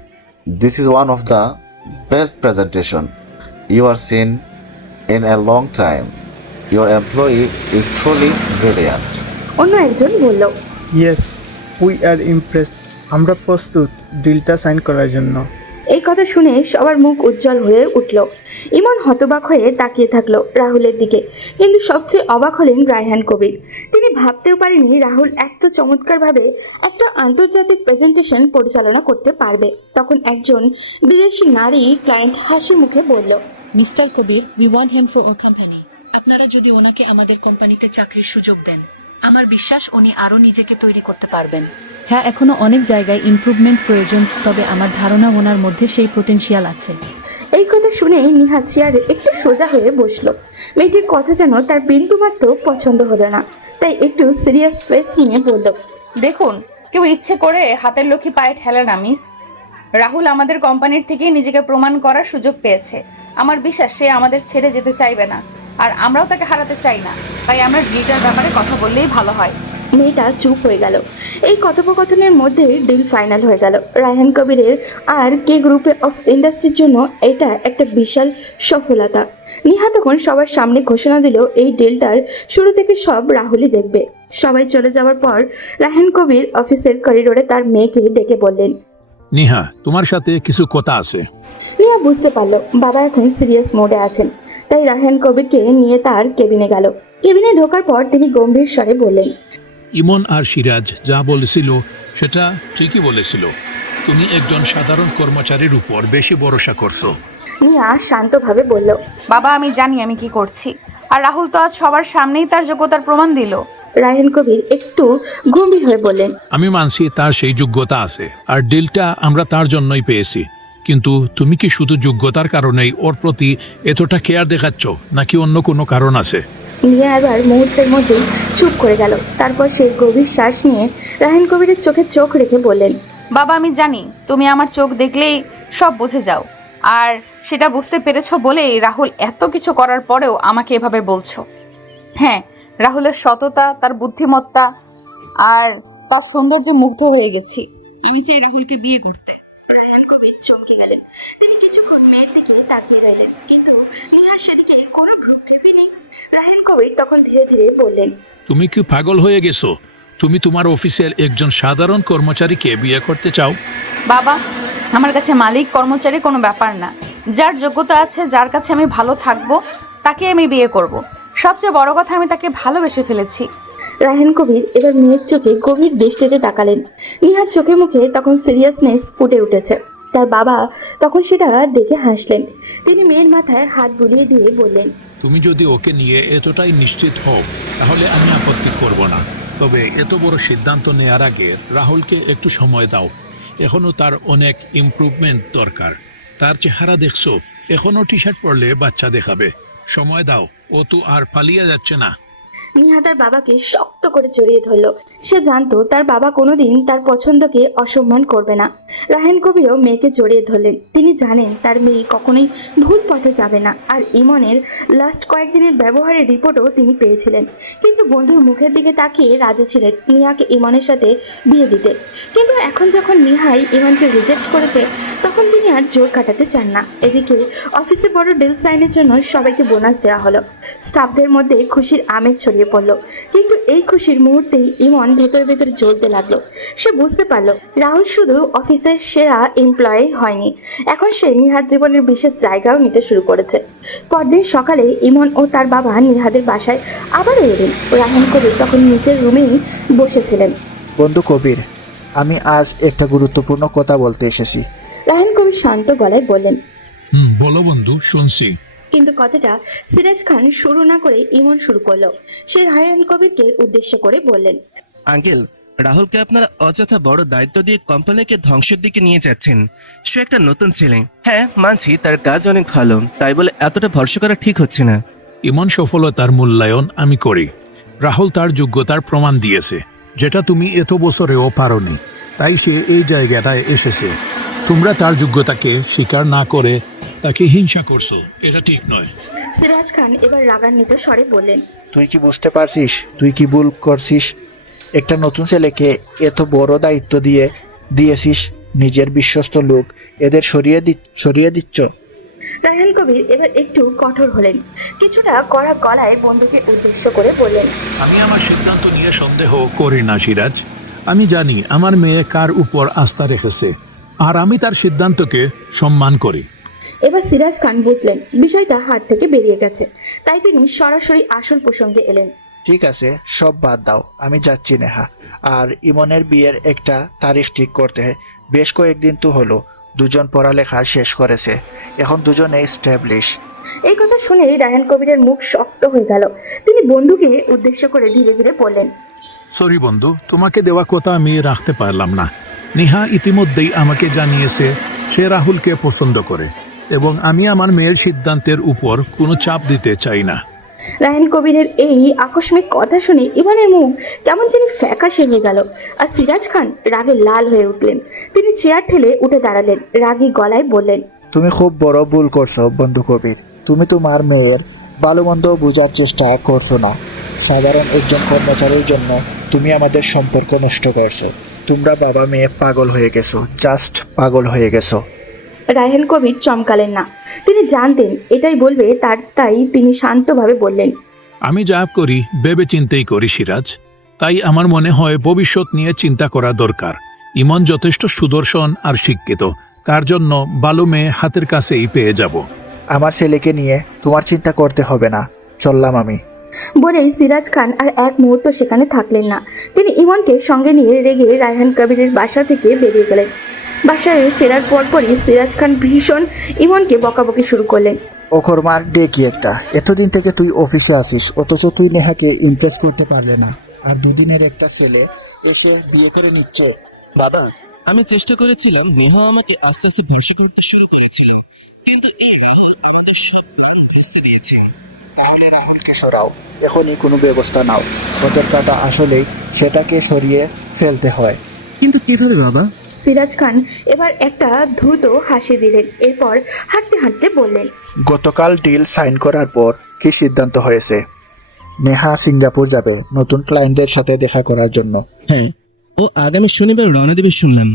this is one of the best presentation you are seen in a long time. Your employee is truly brilliant. অন্য একজন বলল, ইয়েস, উই আর ইমপ্রেসড। আমরা প্রস্তুত ডিলটা সাইন করার জন্য। এই কথা শুনে সবার মুখ উজ্জ্বল হয়ে উঠল। ইমন হতবাক হয়ে তাকিয়ে থাকলো রাহুলের দিকে, কিন্তু সবচেয়ে অবাক হলেন রায়হান কবির। তিনি ভাবতেও পারেনি রাহুল এত চমৎকারভাবে একটা আন্তর্জাতিক প্রেজেন্টেশন পরিচালনা করতে পারবে। তখন একজন বিদেশি নারী ক্লায়েন্ট হাসি মুখে বলল, mister Kabir, we want him for our company. আপনারা যদি ওনাকে আমাদের কোম্পানিতে চাকরির সুযোগ দেন, আমার বিশ্বাস উনি আরো নিজেকে তৈরি করতে পারবেন। হ্যাঁ, এখনো অনেক জায়গায় ইমপ্রুভমেন্ট প্রয়োজন, তবে আমার ধারণা ওনার মধ্যে সেই পোটেনশিয়াল আছে। এই কথা শুনেই নিহা চেয়ারে একটু সোজা হয়ে বসলো। মেয়েটির কথা যেন তার বিন্দুমাত্র পছন্দ হলো না, তাই একটু সিরিয়াস ফেস নিয়ে বলল, দেখুন, কেউ ইচ্ছে করে হাতের লক্ষ্মী পায়ে ঠেলে না মিস। রাহুল আমাদের কোম্পানির থেকে নিজেকে প্রমাণ করার সুযোগ পেয়েছে। আমার বিশ্বাস সে আমাদের ছেড়ে যেতে চাইবে না, আর আমরাও তাকে হারাতে চাই না। তাই আমরা ডিলটার ব্যাপারে কথা বললেই ভালো হয়। মেয়েটা চুপ হয়ে গেল। এই কথোপকথনের মধ্যে ডিল ফাইনাল হয়ে গেল। রায়হান কবিরের আর কে গ্রুপে অফ ইন্ডাস্ট্রির জন্য এটা একটা বিশাল সফলতা। নিহা তখন সবার সামনে ঘোষণা দিল এই ডিলটার শুরু থেকে সব রাহুলই দেখবে। সবাই চলে যাওয়ার পর রায়হান কবির অফিসের করিডোরে তার মেয়েকে ডেকে বললেন, নিহা, তোমার সাথে কিছু কথা আছে। নিহা বুঝতে পারলো বাবা এখন সিরিয়াস মোডে আছেন, তাই রায়হান কবিরকে নিয়ে তার কেবিনে গেল। কেবিনে ঢোকার পর তিনি গম্ভীর স্বরে বললেন, ইমন আর সিরাজ যা বলেছিল সেটা ঠিকই বলেছিল। তুমি একজন সাধারণ কর্মচারীর উপর বেশি ভরসা করছো। নিহা শান্তভাবে বলল, বাবা, আমি জানি আমি কি করছি, আর রাহুল তো আজ সবার সামনেই তার যোগ্যতার প্রমাণ দিল। রায়হান কবির একটু গম্ভীর হয়ে বললেন, আমি মানছি তার সেই যোগ্যতা আছে, আর ডিলটা আমরা তার জন্যই পেয়েছি। কিন্তু তুমি কি শুধু যোগ্যতার কারণেই ওর প্রতি এতটা কেয়ার দেখাচ্ছ, নাকি অন্য কোনো কারণ আছে? নিয়ে এবার মুহূর্তের মধ্যেই চুপ করে গেল। তারপর সেই গভীর শ্বাস নিয়ে রায়হান কবিরের চোখে চোখ রেখে বললেন, বাবা, আমি জানি তুমি আমার চোখ দেখলেই সব বুঝে যাও, আর সেটা বুঝতে পেরেছো বলেই রাহুল এত কিছু করার পরেও আমাকে এভাবে বলছো। হ্যাঁ, রাহুলের সততা, তার বুদ্ধিমত্তা আর তার সৌন্দর্যে মুগ্ধ হয়ে গেছি। আমি চাই রাহুলকে বিয়ে করতে। রায়হান কবির চমকে গেলেন। তিনি কিছুক্ষণ মেয়ের দিকে তাকিয়ে রইলেন, কিন্তু নিহার সেদিকে কোনো ভ্রুক্ষেপই নেই। রায়হান কবির তখন ধীরে ধীরে বললেন, তুমি কি পাগল হয়ে গেছো? তুমি তোমার অফিসের একজন সাধারণ কর্মচারীকে বিয়ে করতে চাও? বাবা, আমার কাছে মালিক কর্মচারী কোনো ব্যাপার না। যার যোগ্যতা আছে, যার কাছে আমি ভালো থাকবো, তাকে আমি বিয়ে করব। সবচেয়ে বড় কথা, আমি তাকে ভালোবেসে ফেলেছি। রায়হান কবির এবার মেয়ের চোখে গভীর দৃষ্টিতে তাকালেন। নিহার চোখে মুখে তখন সিরিয়াসনেস ফুটে উঠেছে। তার বাবা তখন সেটা দেখে হাসলেন। তিনি মেয়ের মাথায় হাত বুলিয়ে দিয়ে বললেন, তুমি যদি ওকে নিয়ে এতটাই নিশ্চিত হও তাহলে আমি আপত্তি করব না। তবে এত বড় সিদ্ধান্ত নেওয়ার আগে রাহুলকে একটু সময় দাও। এখনো তার অনেক ইমপ্রুভমেন্ট দরকার। তার চেহারা দেখছো, এখনো টি শার্ট পরলে বাচ্চা দেখাবে। সময় দাও, ও তো আর পালিয়ে যাচ্ছে না। নিহা তার বাবাকে শক্ত করে জড়িয়ে ধরল। সে জানতো তার বাবা কোনোদিন তার পছন্দকে অসম্মান করবে না। রায়হান কবিরও মেয়েকে জড়িয়ে ধরলেন। তিনি জানেন তার মেয়ে কখনোই ভুল পথে যাবে না। আর ইমনের লাস্ট কয়েকদিনের ব্যবহারের রিপোর্টও তিনি পেয়েছিলেন, কিন্তু বন্ধুর মুখের দিকে তাকিয়ে রাজি ছিলেন নিহাকে ইমনের সাথে বিয়ে দিতে। কিন্তু এখন যখন নিহাই ইমনকে রিজেক্ট করেছে, তখন তিনি আর জোর কাটাতে চান না। এদিকে অফিসে বড় ডিল সাইনের জন্য সবাইকে বোনাস দেওয়া হলো। স্টাফদের মধ্যে খুশির আমেজ ছড়িয়ে পড়লো। কিন্তু এই খুশির মুহূর্তেই ইমন ভেতরে ভেতরে জ্বলতে লাগলো। সে বুঝতে পারলো রাহুল শুধু অফিসের সেরা এমপ্লয়ি হয়নি, এখন সে নিহার জীবনের বিশেষ জায়গাও নিতে শুরু করেছে। পরদিন সকালে ইমন ও তার বাবা নিহাদের বাসায় আবারও এলেন। রায়হান কবির তখন নিচের রুমেই বসেছিলেন। বন্ধু কবির, আমি আজ একটা গুরুত্বপূর্ণ কথা বলতে এসেছি। রায়হান কবির শান্ত গলায় বললেন। বলো বন্ধু, শুনছি। কিন্তু কথাটা সিরাজ খান শুরু না করে ইমন শুরু করলো। সে রায়হান কবিরকে উদ্দেশ্য করে বললেন, আঙ্কেল, রাহুলকে আপনারা অযথা বড় দায়িত্ব দিয়ে কোম্পানিকে ধ্বংসের দিকে নিয়ে যাচ্ছেন। সে একটা নতুন ছেলে, হ্যাঁ মানছি তার কাজ অনেক ভালো, তাই বলে এতটা ভরসা করা ঠিক হচ্ছে না। ইমন সফলতার মূল্যায়ন আমি করি। রাহুল তার যোগ্যতার প্রমাণ দিয়েছে, যেটা তুমি এত বছরেও পারোনি। তাই সে এই জায়গাটায় এসেছে। তোমরা তার যোগ্যতাকে স্বীকার না করে তাকে হিংসা করছো, এটা ঠিক নয়। সিরাজ খান এবার রাগান্বিত স্বরে বললেন, তুই কি বুঝতে পারছিস তুই কি ভুল করছিস? একটা নতুন ছেলেকে এত বড় দায়িত্ব দিয়েছিস, নিজের বিশ্বস্ত লোক এদের সরিয়ে দিচ্ছ। রায়হান কবির এবার একটু কঠোর হলেন। কিছুটা কড়া গলায় বন্ধুকে উদ্দেশ্য করে বললেন, আমি আমার সিদ্ধান্ত নিয়ে সন্দেহ করি না সিরাজ। আমি জানি আমার মেয়ে কার উপর আস্থা রেখেছে, আর আমি তার সিদ্ধান্তকে সম্মান করি। এবার সিরাজ খান বুঝলেন বিষয়টা হাত থেকে বেরিয়ে গেছে, তাই তিনি সরাসরি আসল প্রসঙ্গে এলেন। ঠিক আছে, সব বাদ দাও, আমি যাচ্ছি নেহা। আর ইমনের বিয়ের একটা তারিখ ঠিক করতে বেশ কয়েকদিন তো হলো। দুজন পড়ালেখা শেষ করেছে, এখন দুজনে স্ট্যাবলিশ। এই কথা শুনে রায়হান কবিরের মুখ শক্ত হয়ে গেল। তিনি বন্ধুকে উদ্দেশ্য করে ধীরে ধীরে বললেন, সরি বন্ধু, তোমাকে দেওয়া কথা আমি রাখতে পারলাম না। নেহা ইতিমধ্যেই আমাকে জানিয়েছে সে রাহুলকে পছন্দ করে, এবং আমি আমার মেয়ের সিদ্ধান্তের উপর কোনো চাপ দিতে চাই না। রায়হান কবিরের এই আকস্মিক কথা শুনে ইমনের মুখ কেমন যেন ফ্যাকাশে হয়ে গেল। আর সিরাজ খান রাগে লাল হয়ে উঠলেন। তিনি চেয়ার ঠেলে উঠে দাঁড়ালেন, রাগী গলায় বললেন, তুমি খুব বড় ভুল করছো বন্ধু কবির। তুমি তোমার মেয়ের ভালো মন্দ বোঝার চেষ্টা করছো না। সাধারণ একজন কর্মচারীর জন্য তুমি আমাদের সম্পর্ক নষ্ট করছো। তোমরা বাবা মেয়ে পাগল হয়ে গেছো, জাস্ট পাগল হয়ে গেছো। রায়হান কবির চমকালেন না। তিনি জানতেন এটাই বলবে, তাই তিনি শান্তভাবে বললেন, আমি যা করি ভেবে চিন্তেই করি সিরাজ। তাই আমার মনে হয় ভবিষ্যৎ নিয়ে চিন্তা করা দরকার। ইমন যথেষ্ট সুদর্শন আর শিক্ষিত, তার জন্য ভালো মেয়ে হাতের কাছেই পেয়ে যাব। আমার ছেলেকে নিয়ে তোমার চিন্তা করতে হবে না, চললাম আমি। বলেই সিরাজ খান আর এক মুহূর্ত সেখানে থাকলেন না। তিনি ইমনকে সঙ্গে নিয়ে রেগে রায়হান কবিরের বাসা থেকে বেরিয়ে গেলেন। বাসায় ফেরার পরপরই সিরাজ খান ভীষণ ইমনকে বকাবকি শুরু করলেন। ওখরমার ডে কি একটা! এতদিন থেকে তুই অফিসে আসিস, অথচ তুই নেহাকে ইমপ্রেস করতে পারলে না। আর দুদিনের একটা ছেলে এসে বিয়ে করে নিচ্ছে। বাবা, আমি চেষ্টা করেছিলাম, নেহা আমাকে আস্তে আস্তে ভরসা করতে শুরু করেছিল, কিন্তু এই রাহুল আমাদের সব প্ল্যান ভেস্তে দিয়েছে। তাহলে রাহুলকে সরাও, এখনই কোনো ব্যবস্থা নাও। ওদের কথা আসলেই সেটাকে সরিয়ে ফেলতে হয়। কিন্তু কিভাবে বাবা? সিরাজ খান এবার একটা দ্রুত হাসি দিলেন, এরপর হাঁটতে হাঁটতে বললেন, গতকাল ডিল সাইন করার পর কি সিদ্ধান্ত হয়েছে? নেহা সিঙ্গাপুর যাবে নতুন ক্লায়েন্টদের সাথে দেখা করার জন্য। হ্যাঁ, ও আগামী শনিবার রওনা দেবে শুনলাম।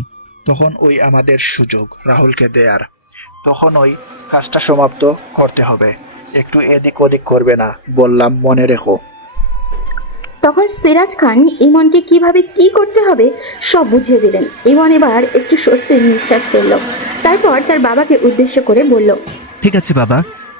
তখন ওই আমাদের সুযোগ রাহুলকে দেয়ার। তখন ওই কাজটা সমাপ্ত করতে হবে, একটু এদিক ওদিক করবে না, বললাম মনে রেখো। তখন সিরাজ খান ইমনকে কিভাবে কি করতে হবে সব বুঝিয়ে দিলেন। ইমন এবার একটু স্বস্তির নিঃশ্বাস ফেলল। তারপর তার বাবাকে উদ্দেশ্য করে বলল, ঠিক আছে বাবা,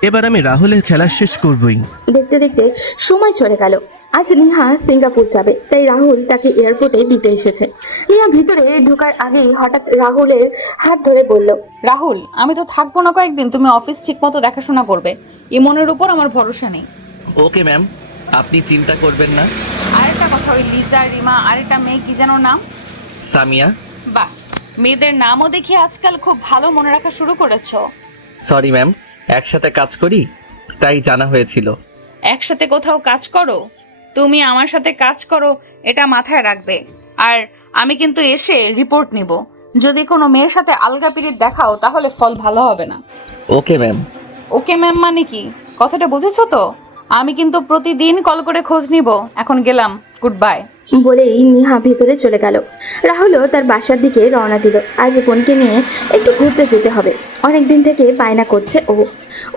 এবার আমি রাহুলের খেলা শেষ করবই। দেখতে দেখতে সময় চলে গেল। আজ নিহা সিঙ্গাপুর যাবে, তাই রাহুল তাকে এয়ারপোর্টে দিতে এসেছে। নিহা ভিতরে ঢোকার আগেই হঠাৎ রাহুলের হাত ধরে বলল, রাহুল, আমি তো থাকবো না কয়েকদিন, তুমি অফিস ঠিক মতো দেখাশোনা করবে। ইমনের উপর আমার ভরসা নেই। ওকে ম্যাম, আপনি চিন্তা করবেন না। আরেকটা কথার কথা, ওই লিজা, রিমা আর একটা মেয়ে কি যেন নাম? সামিয়া। বাহ, মেয়েদের নামও দেখি আজকাল খুব ভালো মনে রাখা শুরু করেছো। সরি ম্যাম, একসাথে কাজ করি তাই জানা হয়েছিল। একসাথে কোথাও কাজ করো? তুমি আমার সাথে কাজ করো এটা মাথায় রাখবে। আর আমি কিন্তু এসে রিপোর্ট নিব। যদি কোনো মেয়ের সাথে আলগা পিরিয়ড দেখাও তাহলে ফল ভালো হবে না। Okay ma'am. ওকে ম্যাম মানে কি? কথাটা বুঝেছো তো? আমি কিন্তু প্রতিদিন কল করে খোঁজ নিব। এখন গেলাম, গুড বাই। বলেই নিহা ভেতরে চলে গেল। রাহুলও তার বাসার দিকে রওনা দিল। আজ বোনকে নিয়ে একটু ঘুরতে যেতে হবে, অনেকদিন থেকে বায়না করছে ও।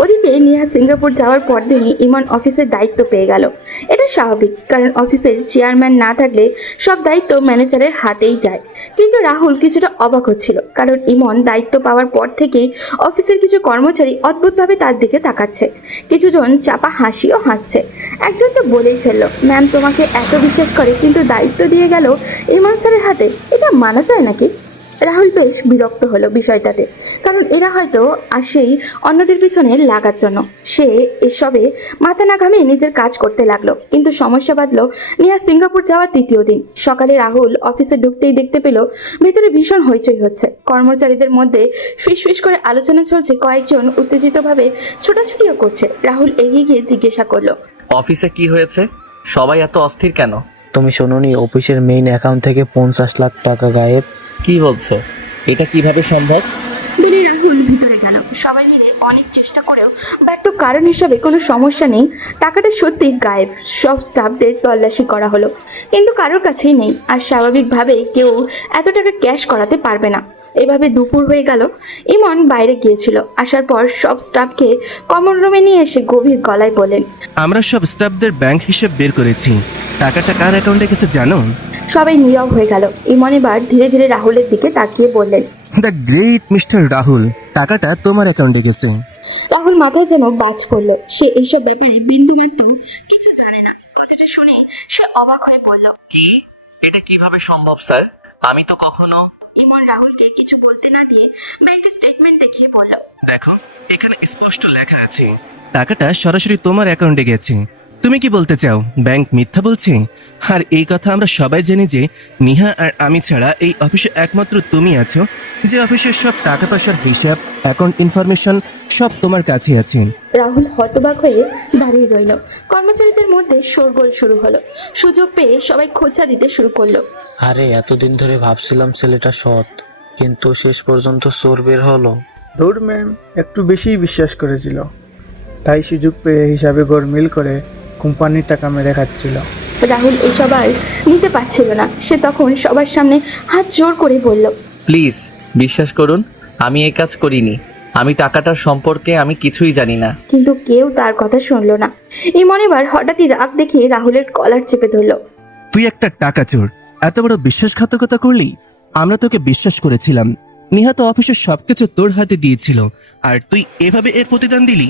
ওদিকে নিহা সিঙ্গাপুর যাওয়ার পরদিনই ইমন অফিসের দায়িত্ব পেয়ে গেল। এটা স্বাভাবিক, কারণ অফিসের চেয়ারম্যান না থাকলে সব দায়িত্ব ম্যানেজারের হাতেই যায়। কিন্তু রাহুল কিছুটা অবাক হচ্ছিল, কারণ ইমন দায়িত্ব পাওয়ার পর থেকেই অফিসের কিছু কর্মচারী অদ্ভুতভাবে তার দিকে তাকাচ্ছে। কিছুজন চাপা হাসিও হাসছে। একজন তো বলেই ফেললো, ম্যাম তোমাকে এত বিশ্বাস করে কিন্তু দায়িত্ব দিয়ে গেল ইমন স্যারের হাতে, এটা মানা যায় নাকি? রাহুল বেশ বিরক্ত হলো বিষয়টাতে, কারণ এরা হয়তো আসেই অন্যদের পিছনে লাগার জন্য। সে এসবে মাথা না ঘামিয়ে নিজের কাজ করতে লাগলো। কিন্তু সমস্যা বাঁধলো নিহা সিঙ্গাপুর যাওয়ার তৃতীয় দিন সকালে। রাহুল অফিসে ঢুকতেই দেখতে পেল ভেতরে ভীষণ হইচই হচ্ছে। কর্মচারীদের মধ্যে ফিসফিস করে আলোচনা চলছে, কয়েকজন উত্তেজিতভাবে ছোটাছুটিও করছে। রাহুল এগিয়ে গিয়ে জিজ্ঞাসা করলো, অফিসে কি হয়েছে? সবাই এত অস্থির কেন? তুমি শোনোনি অফিসের মেইন অ্যাকাউন্ট থেকে 50 লাখ টাকা গায়েব? কি বলছো? এটা কিভাবে সম্ভব? বলে রাহুল ভিতরে গেল। সবাই মিলে অনেক চেষ্টা করেও ব্যর্থ কারণ হিসাবে কোনো সমস্যা নেই, টাকাটা সত্যি গায়েব। সব স্টাফদের তল্লাশি করা হলো, কিন্তু কারোর কাছেই নেই। আর স্বাভাবিকভাবেই কেউ এত টাকা ক্যাশ করাতে পারবে না। এভাবে দুপুর হয়ে গেল। ইমন বাইরে গিয়েছিল, আসার পর সব স্টাফকে কমন রুমে নিয়ে এসে গভীর গলায় বলেন, আমরা সব স্টাফদের ব্যাংক হিসেব বের করেছি। টাকাটা কার অ্যাকাউন্টে গেছে জানো? সবাই নীরব হয়ে গেল। ইমন এবার ধীরে ধীরে রাহুলের দিকে তাকিয়ে বললেন, দ্য গ্রেট মিস্টার রাহুল, টাকাটা তোমার অ্যাকাউন্টে গেছে। রাহুল মাথায় যেন বাজ পড়ল। সে এইসব ব্যাপারে বিন্দুমাত্র কিছু জানে না। কথাটা শুনে সে অবাক হয়ে বলল, কি? এটা কিভাবে সম্ভব স্যার? আমি তো কখনো। ইমন রাহুলকে কিছু বলতে না দিয়ে ব্যাংকের স্টেটমেন্ট দেখিয়ে বলল, দেখো, এখানে স্পষ্ট লেখা আছে টাকাটা সরাসরি তোমার অ্যাকাউন্টে গেছে। তুমি কি বলতে চাও ব্যাংক মিথ্যা বলছে? আর এই কথা আমরা সবাই জানি যে নিহা আর আমি ছাড়া এই অফিসে একমাত্র তুমি আছো, যে অফিসের সব টাকা পয়সার হিসাব, অ্যাকাউন্ট ইনফরমেশন সব তোমার কাছে আছে। রাহুল হতবাক হয়ে দাঁড়িয়ে রইল। কর্মচারীদের মধ্যে শোরগোল শুরু হলো। সুযোগ পেয়ে সবাই খোঁচা দিতে শুরু করলো। আরে এতদিন ধরে ভাবছিলাম ছেলেটা সৎ, কিন্তু শেষ পর্যন্ত চোর বের হলো। দৌড় ম্যাম একটু বেশিই বিশ্বাস করেছিল, তাই সুযোগ পেয়ে হিসাবে গরমিল করে কোম্পানির টাকা মেরে খাচ্ছিল। রাহুল এসব আর নিতে পারছিল না। সে তখন সবার সামনে হাত জোর করে বলল, প্লিজ বিশ্বাস করুন, আমি এই কাজ করিনি। আমি টাকাটার সম্পর্কে আমি কিছুই জানি না। কিন্তু কেউ তার কথা শুনলো না। ইমন এবার হঠাৎই রাগ দেখিয়ে রাহুলের কলার চেপে ধরল। তুই একটা টাকা চোর, এত বড় বিশ্বাসঘাতকতা করলি? আমরা তোকে বিশ্বাস করেছিলাম। নিহা তো অফিসের সবকিছু তোর হাতে দিয়েছিল, আর তুই এভাবে এর প্রতিদান দিলি?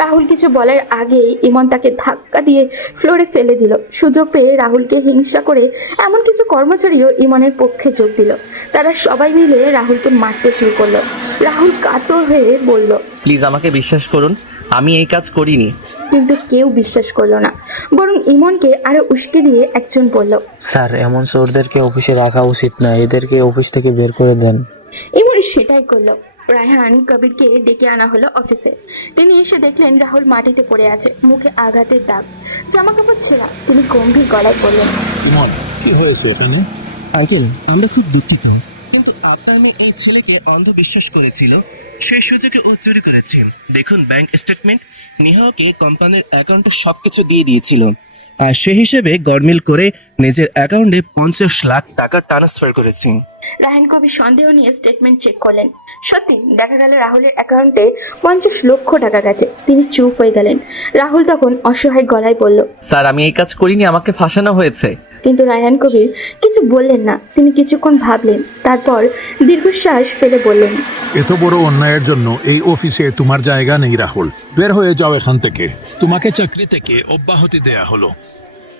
রাহুল কিছু বলার আগে ইমন তাকে ধাক্কা দিয়ে ফ্লোরে ফেলে দিল। সুযোগ পেয়ে রাহুলকে হিংসা করে এমন কিছু কর্মচারীও ইমনের পক্ষে যোগ দিল। তারা সবাই মিলে রাহুলকে মারতে শুরু করলো। রাহুল কাতর হয়ে বলল, প্লিজ আমাকে বিশ্বাস করুন, আমি এই কাজ করিনি। কিন্তু কেউ বিশ্বাস করলো না, বরং ইমনকে আরো উস্কে দিয়ে একজন বলল, স্যার এমন চোরদেরকে অফিসে রাখা উচিত না, এদেরকে অফিস থেকে বের করে দেন। ইমন সেটাই করলো। রায়হান কবিরকে ডেকে আনা হলো অফিসে। তিনি এসে দেখলেন রাহুল মাটিতে পড়ে আছে, মুখে আঘাতের দাগ, জামা কাপড় ছেঁড়া। তিনি গম্ভীর গলায় বললেন, কি হয়েছে এখানে? আঙ্কেল, আমরা খুব দুঃখিত, কিন্তু আপনার মেয়ে এই ছেলেকে অন্ধবিশ্বাস করেছিল, সেই সুযোগে ও চুরি করেছে। দেখুন ব্যাংক স্টেটমেন্ট, নিহাকে কোম্পানির অ্যাকাউন্টে সবকিছু দিয়ে দিয়েছিল, আর সে হিসেবে গরমিল করে নিজের অ্যাকাউন্টে 50 লাখ টাকা ট্রান্সফার করেছি। রায়হান কবির সন্দেহ নিয়ে স্টেটমেন্ট চেক করলেন। সত্যি দেখা গেল রাহুলের অ্যাকাউন্টে 50 লক্ষ টাকা গেছে। তিনি চুপ হয়ে গেলেন। রাহুল তখন অসহায় গলায় বলল, স্যার আমি এই কাজ করিনি, আমাকে ফাঁসানো হয়েছে। কিন্তু রায়হান কবির কিছু বললেন না। তিনি কিছুক্ষণ ভাবলেন, তারপর দীর্ঘশ্বাস ফেলে বললেন, এত বড় অন্যায়ের জন্য এই অফিসে তোমার জায়গা নেই রাহুল, বের হয়ে যাও এখান থেকে। তোমাকে চাকরি থেকে অব্যাহতি দেয়া হলো।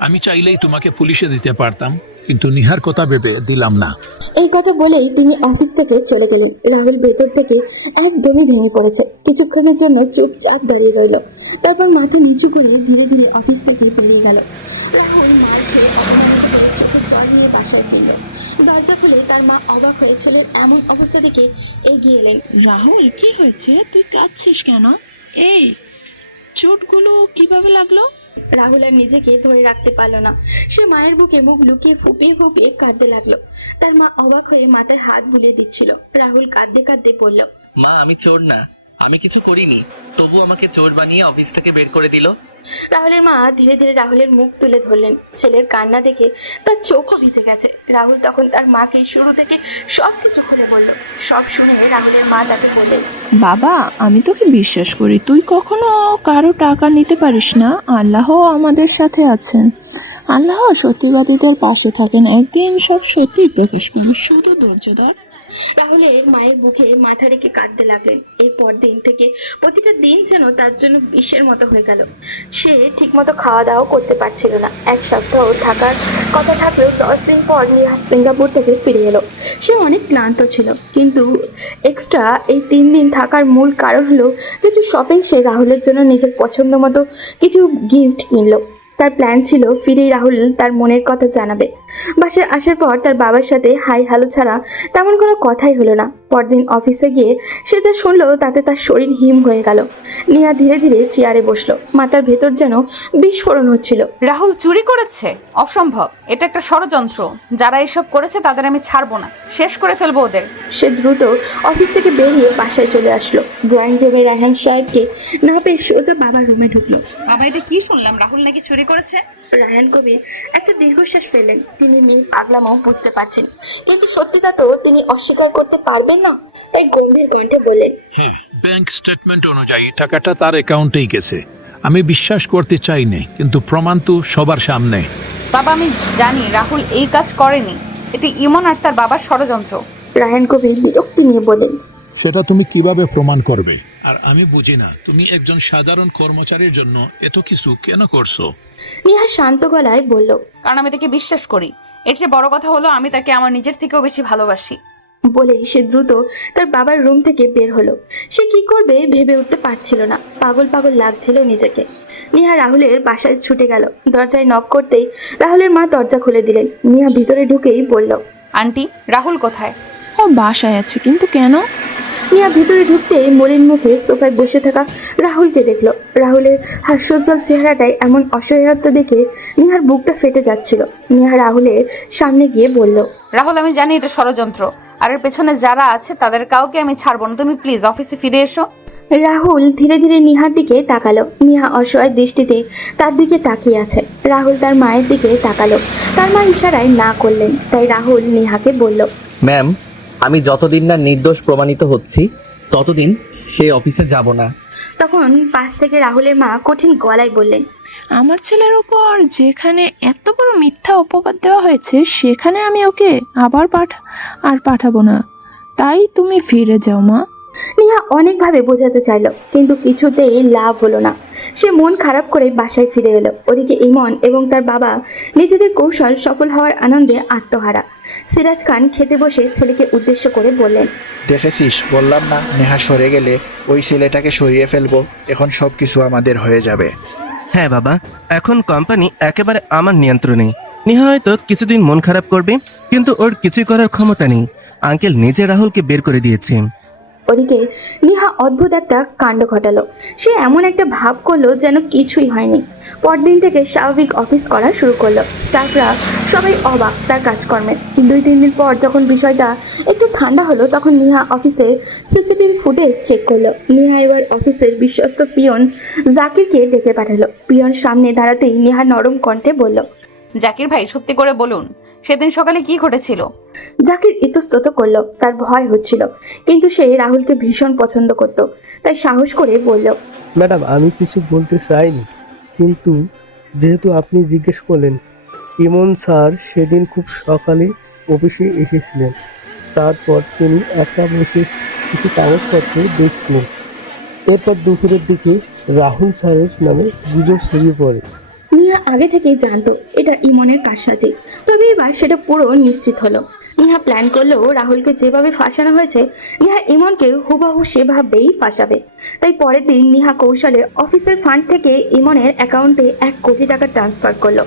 আমি চাইলেই তোমাকে পুলিশে দিতে পারতাম, কিন্তু নিহার কথা ভেবে দিলাম না। এই কথা বলেই তিনি অফিস থেকে চলে গেলেন। রাহুল ভেতর থেকে একদমই ভেঙে পড়েছে। কিছুক্ষণের জন্য চুপচাপ দাঁড়িয়ে রইল, তারপর মাথা নিচু করে ধীরে ধীরে অফিস থেকে বেরিয়ে গেল। রাহুল মার খেয়ে দরজা খুলে তার মা অবাক হয়ে ছেলের এমন অবস্থা দেখে এগিয়ে এলেন। রাহুল, কি হয়েছে? তুই কাঁদছিস কেন? এই চোটগুলো কিভাবে লাগলো? রাহুল আর নিজেকে ধরে রাখতে পারলো না। সে মায়ের বুকে মুখ লুকিয়ে ফুপিয়ে ফুপিয়ে কাঁদতে লাগলো। তার মা অবাক হয়ে মাথায় হাত বুলিয়ে দিচ্ছিল। রাহুল কাঁদতে কাঁদতে বলল, মা, আমি চোর না, আমি কিছু করিনি, তবু আমাকে চোর বানিয়ে অফিস থেকে বের করে দিল। রাহুলের মা ধীরে ধীরে রাহুলের মুখ তুলে ধরলেন। ছেলের কান্না দেখে তার চোখও ভিজে গেছে। রাহুল তখন তার মাকে শুরু থেকে সবকিছু খুলে বলল। সব শুনে রাহুলের মা তাকে বললেন, বাবা, আমি তোকে বিশ্বাস করি, তুই কখনো কারো টাকা নিতে পারিস না। আল্লাহ আমাদের সাথে আছেন। আল্লাহ সত্যিবাদীদের পাশে থাকেন। একদিন সব সত্যি প্রকাশ পাবে, শুধু ধৈর্য ধর। রাহুলের মায়ের বুকে মাথা রেখে কাঁদতে লাগলেন। এরপর দিন থেকে প্রতিটা দিন যেন তার জন্য বিষের মতো হয়ে গেল। সে ঠিকমতো খাওয়া দাওয়া করতে পারছিল না। এক সপ্তাহ থাকার কথা থাকলেও 10 দিন পর নিহা সিঙ্গাপুর থেকে ফিরে এলো। সে অনেক ক্লান্ত ছিল, কিন্তু এক্সট্রা এই 3 দিন থাকার মূল কারণ হলো কিছু শপিং। সে রাহুলের জন্য নিজের পছন্দ মতো কিছু গিফট কিনলো। তার প্ল্যান ছিল ফিরেই রাহুল তার মনের কথা জানাবে। বাসায় আসার পর তার বাবার সাথে হাই হ্যালো ছাড়া তেমন কোনো কথাই হলো না। পরদিন অফিসে গিয়ে সে যা শুনলো তাতে তার শরীর হিম হয়ে গেল। নিয়া ধীরে ধীরে চেয়ারে বসলো। মাথার ভেতর যেন বিস্ফোরণ হচ্ছিল। রাহুল চুরি করেছে? অসম্ভব, এটা একটা ষড়যন্ত্র। যারা এসব করেছে তাদের আমি ছাড়বো না, শেষ করে ফেলবো ওদের। সে দ্রুত অফিস থেকে বেরিয়ে বাসায় চলে আসলো। ড্রয়িং রুমে রায়হান সাহেবকে না পেয়ে সোজা বাবার রুমে ঢুকলো। বাবা, এটা কি শুনলাম? রাহুল নাকি চুরি করেছে? রায়হান কবির একটা দীর্ঘশ্বাস ফেলেন। তিনি মেয়ে পাগলামও বুঝতে পারছেন, কিন্তু সত্যিটা তো তিনি অস্বীকার করতে পারবেন না। তাই গম্ভীর কণ্ঠে বললেন, হ্যাঁ, ব্যাংক স্টেটমেন্ট অনুযায়ী টাকাটা তার অ্যাকাউন্টেই গেছে। আমি বিশ্বাস করতে চাই না, কিন্তু প্রমাণ তো সবার সামনে। বাবা, আমি জানি রাহুল এই কাজ করেনি। এটি ইমন আর তার বাবার ষড়যন্ত্র। রায়হান কবির বিরক্তি নিয়ে বলেন, সেটা তুমি কিভাবে প্রমাণ করবে? আর আমি বুঝি না, তুমি একজন সাধারণ কর্মচারীর জন্য এত কিছু কেন করছো? নিহা শান্ত গলায় বলল, কারণ আমি তাকে বিশ্বাস করি। এর চেয়ে বড় কথা হলো আমি তাকে আমার নিজের থেকেও বেশি ভালোবাসি। বলেই সে দ্রুত তার বাবার রুম থেকে বের হলো। সে কি করবে ভেবে উঠতে পারছিল না। পাগল পাগল লাগছিল নিজেকে। নিহা রাহুলের বাসায় ছুটে গেল। দরজায় নক করতেই রাহুলের মা দরজা খুলে দিলেন। নিহা ভিতরে ঢুকেই বলল, আন্টি, রাহুল কোথায়? ও বাসায় আছে, কিন্তু কেন? নিহা ভিতরে ঢুকতেই মলিন মুখে সোফায় বসে থাকা রাহুলকে দেখলো। রাহুলের হাস্যোজ্জ্বল চেহারাটায় এমন অসহায়ত্ব দেখে নিহার বুকটা ফেটে যাচ্ছিল। নিহা রাহুলের সামনে গিয়ে বলল, রাহুল, আমি জানি এটা ষড়যন্ত্র, আর এর পেছনে যারা আছে তাদের কাউকে আমি ছাড়বো না। তুমি প্লিজ অফিসে ফিরে এসো। রাহুল ধীরে ধীরে নিহার দিকে তাকালো। নিহা অসহায় দৃষ্টিতে তার দিকে তাকিয়ে আছে। রাহুল তার মায়ের দিকে তাকালো। তার মা ইশারায় না করলেন। তাই রাহুল নিহাকে বলল, ম্যাম, আমি যতদিন না নির্দোষ প্রমাণিত হচ্ছি ততদিন সে অফিসে যাব না। তখন পাশ থেকে রাহুলের মা কঠিন গলায় বললেন, আমার ছেলের উপর যেখানে এত বড় মিথ্যা অপবাদ দেওয়া হয়েছে, সেখানে আমি ওকে আবার পাঠাবো না। তাই তুমি ফিরে যাও মা। নিহা অনেকভাবে বোঝাতে চাইলো, কিন্তু কিছুতেই লাভ হলো না। সে মন খারাপ করে বাসায় ফিরে এলো। ওদিকে ইমন এবং তার বাবা নিজেদের কৌশল সফল হওয়ার আনন্দে আত্মহারা। সিরাজ খান খেতে বসে ছেলেকে উদ্দেশ্য করে বললেন, দেখেছিস, বললাম না নেহা সরে গেলে ওই ছেলেটাকে সরিয়ে ফেলবো। এখন সবকিছু আমাদের হয়ে যাবে। হ্যাঁ বাবা, এখন কোম্পানি একেবারে আমার নিয়ন্ত্রণে। নিহা হয়তো কিছুদিন মন খারাপ করবে, কিন্তু ওর কিছুই করার ক্ষমতা নেই। আঙ্কেল নিজে রাহুলকে বের করে দিয়েছে। ওদিকে নিহা অদ্ভুত একটা কাণ্ড ঘটালো। সে এমন একটা ভাব করলো যেন কিছুই হয়নি। পরদিন থেকে স্বাভাবিক অফিস করা শুরু করলো। স্টাফরা সবাই অবাক তার কাজকর্মে। 2-3 দিন পর যখন বিষয়টা একটু ঠান্ডা হলো, তখন নিহা অফিসের সিসিটিভি ফুটেজ চেক করলো। নিহা এবার অফিসের বিশ্বস্ত পিয়ন জাকিরকে ডেকে পাঠালো। পিয়ন সামনে দাঁড়াতেই নিহা নরম কণ্ঠে বলল, জাকির ভাই, সত্যি করে বলুন, সেদিন সকালে কি ঘটেছিল? জাকির ইতস্তত করলো। তার ভয় হচ্ছিল, কিন্তু সে রাহুলকে ভীষণ পছন্দ করত। তাই সাহস করে বলল, ম্যাডাম, আমি কিছু বলতে চাইনি, কিন্তু যেহেতু আপনি জিজ্ঞেস করলেন, ইমন স্যার সেদিন খুব সকালে অফিসে এসেছিলেন। তারপর তিনি একা বসে কিছু কাগজপত্র দেখছিলেন। এরপর দুপুরের দিকে রাহুল স্যারের নামে গুজব ছড়িয়ে পড়ে। নিহা আগে থেকেই জানতো এটা ইমনের কারসাজি, তবে এবার সেটা পুরো নিশ্চিত হলো। নিহা প্ল্যান করলো রাহুলকে যেভাবে ফাঁসানো হয়েছে নিহা ইমনকে হুবহু সেভাবেই ফাঁসাবে। তাই পরের দিন নিহা কৌশলে অফিসের ফান্ড থেকে ইমনের অ্যাকাউন্টে 1 কোটি টাকা ট্রান্সফার করলো।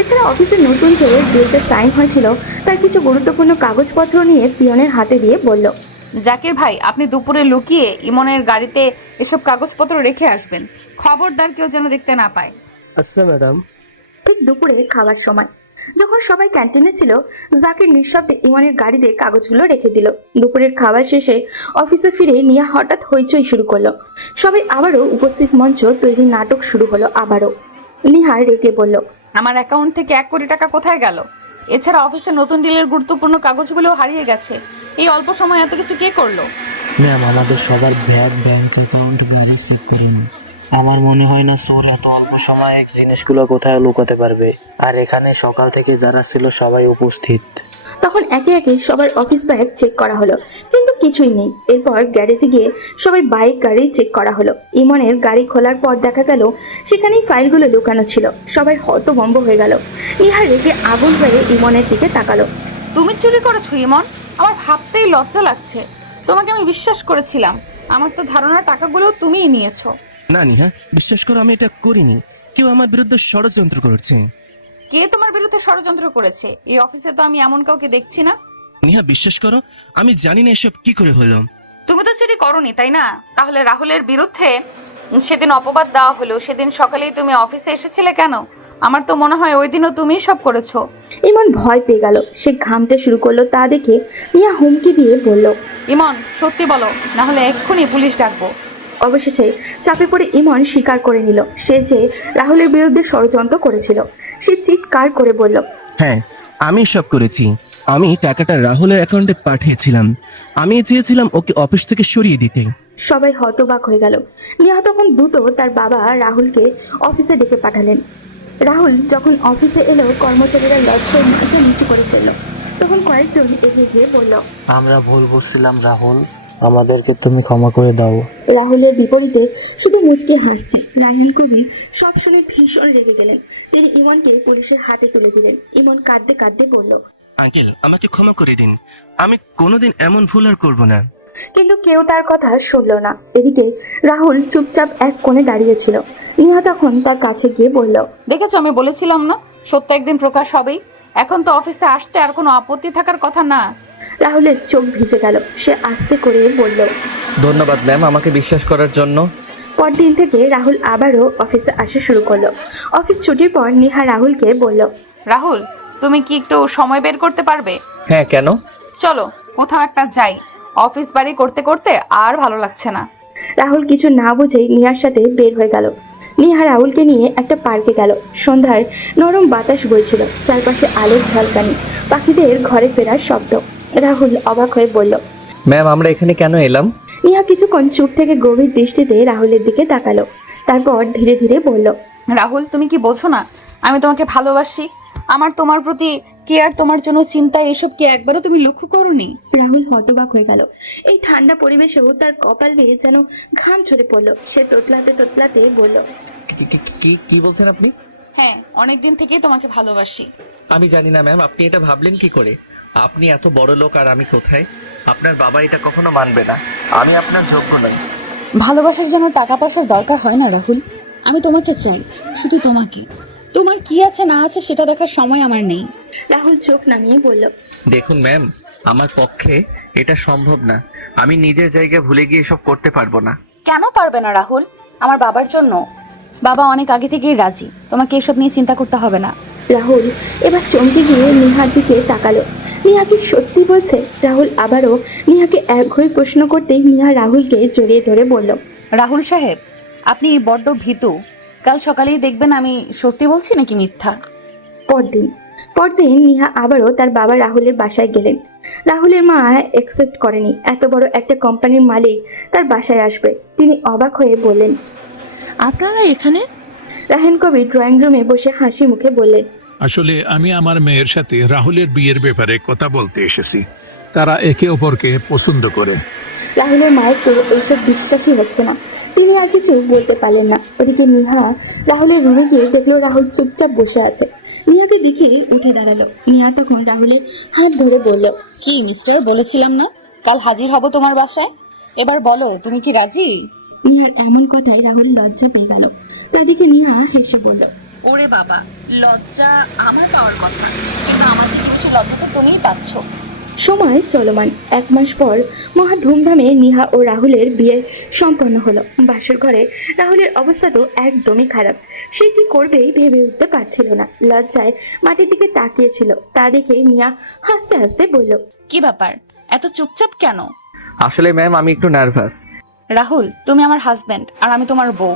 এছাড়া অফিসের নতুন যে বিলতে সাইন হয়েছিল তার কিছু গুরুত্বপূর্ণ কাগজপত্র নিয়ে পিয়নের হাতে দিয়ে বলল, জাকির ভাই, আপনি দুপুরে লুকিয়ে ইমনের গাড়িতে এসব কাগজপত্র রেখে আসবেন। খবরদার কেউ যেন দেখতে না পায়। আচ্ছা ম্যাডাম। ঠিক দুপুরে খাওয়ার সময় যখন সবাই ক্যান্টিনে ছিল, জাকির নিঃশব্দে ইমনের গাড়িতে কাগজগুলো রেখে দিল। দুপুরের খাবার শেষে অফিসে ফিরে নিয়া হঠাৎ হইচই শুরু করলো। সবাই আবারও উপস্থিত মঞ্চ তৈরি নাটক শুরু হলো আবারও। নিহা রেগে বলল, আমার অ্যাকাউন্ট থেকে 1 কোটি টাকা কোথায় গেল? এছাড়া অফিসের নতুন ডিলের গুরুত্বপূর্ণ কাগজগুলো হারিয়ে গেছে। এই অল্প সময় এত কিছু কে করলো? ম্যাম, আমাদের সবার ব্যাংক অ্যাকাউন্ট ব্যালেন্স চেক করুন। আমার মনে হয় না চোর এত অল্প সময়ে জিনিসগুলো কোথায় লুকাতে পারবে। আর এখানে সকাল থেকে যারা ছিল সবাই উপস্থিত। তখন একে একে সবার অফিস ব্যাগ চেক করা হলো, কিন্তু কিছুই নেই। এরপর গ্যারেজে গিয়ে সবাই বাইক গাড়ি চেক করা হলো। ইমনের গাড়ি খোলার পর দেখা গেল সেখানেই ফাইলগুলো লুকানো ছিল। সবাই হতভম্ব হয়ে গেল। নিহা রেগে আগুন হয়ে ইমনের দিকে তাকালো। তুমি চুরি করেছো ইমন? আমার ভাবতেই লজ্জা লাগছে। তোমাকে আমি বিশ্বাস করেছিলাম। আমার তো ধারণা টাকাগুলো তুমিই নিয়েছো। না নিহা, বিশ্বাস করো আমি এটা করিনি। কেউ আমার বিরুদ্ধে ষড়যন্ত্র করছে। কে তোমার বিরুদ্ধে ষড়যন্ত্র করেছে? এই অফিসে তো আমি এমন কাউকে দেখছি না। নিহা, বিশ্বাস করো আমি জানি না এসব কি করে হলো। তুমি তো চুরি করোনি, তাই না? তাহলে রাহুলের বিরুদ্ধে সেদিন অপবাদ দেওয়া হলো। সেদিন সকালেই তুমি অফিসে এসেছিলে কেন? আমার তো মনে হয় ওই দিনও তুমিই সব করেছো। ইমন ভয় পেয়ে গেল। সে ঘামতে শুরু করলো। তা দেখে নিয়া হুমকি দিয়ে বলল, ইমন, সত্যি বলো, না হলে এক্ষুনি পুলিশ ডাকবো। অবশেষে চাপে পড়ে ইমন স্বীকার করে নিল সে যে রাহুলের বিরুদ্ধে ষড়যন্ত্র করেছিল। সে চিৎকার করে বলল, হ্যাঁ, আমি সব করেছি। আমি টাকাটা রাহুলের অ্যাকাউন্টে পাঠিয়েছিলাম। আমি চেয়েছিলাম ওকে অফিস থেকে সরিয়ে দিতে। সবাই হতবাক হয়ে গেল। নিহা তখন দ্রুত তার বাবা রাহুলকে অফিসে ডেকে পাঠালেন। রাহুল যখন অফিসে এলো, কর্মচারীরা লজ্জায় মুখে নিচু করে ফেলল। তখন কয়েকজন এগিয়ে গিয়ে বলল, আমরা ভুল বুঝছিলাম রাহুল, আমাদেরকে তুমি ক্ষমা করে দাও। রাহুলের বিপরীতে শুধু মুচকি হাসছে। রায়হান কবির সব শুনে ভীষণ রেগে গেলেন। তিনি ইমনকে পুলিশের হাতে তুলে দিলেন। ইমন কাঁদতে কাঁদতে বলল, আঙ্কেল, আমাকে ক্ষমা করে দিন। আমি কোনোদিন এমন ভুল আর করবো না। কিন্তু কেউ তার কথা শুনল না। এদিকে রাহুল চুপচাপ এক কোণে দাঁড়িয়েছিল। নিহা তখন তার কাছে গিয়ে বলল, দেখেছো, আমি বলেছিলাম না, সত্য একদিন প্রকাশ হবেই। এখন তো অফিসে আসতে আর কোনো আপত্তি থাকার কথা না। রাহুলের চোখ ভিজে গেল। সে আস্তে করে বলল, ধন্যবাদ ম্যাম আমাকে বিশ্বাস করার জন্য। পরদিন থেকে রাহুল আবারও অফিসে আসা শুরু করলো। অফিস ছুটির পর নিহা রাহুলকে বলল, রাহুল, তুমি কি একটু সময় বের করতে পারবে? হ্যাঁ, কেন? চলো কোথাও একটা যাই। অফিস বাড়ি করতে করতে আর ভালো লাগছে না। রাহুল কিছু না বুঝেই নিহার সাথে বের হয়ে গেল। নিহা রাহুলকে নিয়ে একটা পার্কে গেল। সন্ধ্যায় নরম বাতাস বইছিল, চারপাশে আলোর ঝলকানি, পাখিদের ঘরে ফেরার শব্দ। রাহুল অবাক হয়ে বলল, ম্যাম আমরা এখানে কেন এলাম? নিহা কিছুক্ষণ চুপ থেকে গভীর দৃষ্টিতে রাহুলের দিকে তাকালো। তারপর ধীরে ধীরে বলল, রাহুল, তুমি কি বোঝো না আমি তোমাকে ভালোবাসি? আমার তোমার প্রতি কেয়ার, তোমার জন্য চিন্তা, এসব কি একবারও তুমি লক্ষ্য করোনি? রাহুল হতবাক হয়ে গেল। এই ঠান্ডা পরিবেশেও তার কপাল বেয়ে যেন ঘাম ঝরে পড়লো। সে তোতলাতে তোতলাতে বলল, কি বলছেন আপনি? হ্যাঁ, অনেকদিন থেকেই তোমাকে ভালোবাসি। আমি জানি না ম্যাম, আপনি এটা ভাবলেন কি করে? আপনি এত বড় লোক আর আমি কোথায়? আপনার বাবা এটা কখনো মানবে না। আমি আপনার যোগ্য নই। ভালোবাসার জন্য টাকা পয়সার দরকার হয় না রাহুল। আমি তোমাকে চাই, শুধু তোমাকে। তোমার কি আছে না আছে সেটা দেখার সময় আমার নেই। রাহুল চোখ নামিয়ে বলল, দেখুন ম্যাম, আমার পক্ষে এটা সম্ভব না। আমি নিজের জায়গায় ভুলে গিয়ে এসব করতে পারবো না। কেন পারবে না রাহুল? আমার বাবার জন্য। বাবা অনেক আগে থেকেই রাজি, তোমাকে এসব নিয়ে চিন্তা করতে হবে না। রাহুল এবার চমকে গিয়ে নিহার দিকে তাকালো। নিহা কি সত্যি বলছে? রাহুল আবারও নিহাকে একঘরে প্রশ্ন করতেই নিহা রাহুলকে জড়িয়ে ধরে বলল, রাহুল সাহেব, আপনি বড্ড ভীতু। কাল সকালেই দেখবেন আমি সত্যি বলছি নাকি মিথ্যা। পরদিন নিহা আবারও তার বাবা রাহুলের বাসায় গেলেন। রাহুলের মা অ্যাকসেপ্ট করেনি এত বড় একটা কোম্পানির মালিক তার বাসায় আসবে। তিনি অবাক হয়ে বললেন, আপনারা এখানে? রায়হান কবির ড্রয়িং রুমে বসে হাসি মুখে বললেন, আসলে আমি আমার মেয়ের সাথে রাহুলের বিয়ের ব্যাপারে কথা বলতে এসেছি। তারা একে অপরকে পছন্দ করে। রাহুলের মায়ের তো এইসব বিশ্বাসই হচ্ছে না। তিনি আর কিছু বলতে পারলেন না। ওদিকে নিহা রাহুলের রুমে গিয়ে দেখলো রাহুল চুপচাপ বসে আছে। নিহাকে দেখে উঠে দাঁড়ালো। নিহা তখন রাহুলের হাত ধরে বলল, কি মিস্টার, বলেছিলাম না কাল হাজির হব তোমার বাসায়? এবার বলো, তুমি কি রাজি? নিহার এমন কথায় রাহুল লজ্জা পেয়ে গেল। তাদেরকে নিহা হেসে বলল, ওরে বাবা, লজ্জা আমার পাওয়ার কথা, কিন্তু আমার থেকে বেশি লজ্জা তো তুমিই পাচ্ছ। সময় চলমান। 1 মাস পর মহা ধুমধামে নিহা ও রাহুলের বিয়ে সম্পন্ন হলো। বাসর ঘরে রাহুলের অবস্থা তো একদমই খারাপ। সে কি করবেই ভেবে উঠতে পারছিল না। লজ্জায় মাটির দিকে তাকিয়েছিল। তা দেখে নিহা হাসতে হাসতে বলল, কি ব্যাপার, এত চুপচাপ কেন? আসলে ম্যাম আমি একটু নার্ভাস। রাহুল, তুমি আমার হাজবেন্ড আর আমি তোমার বউ,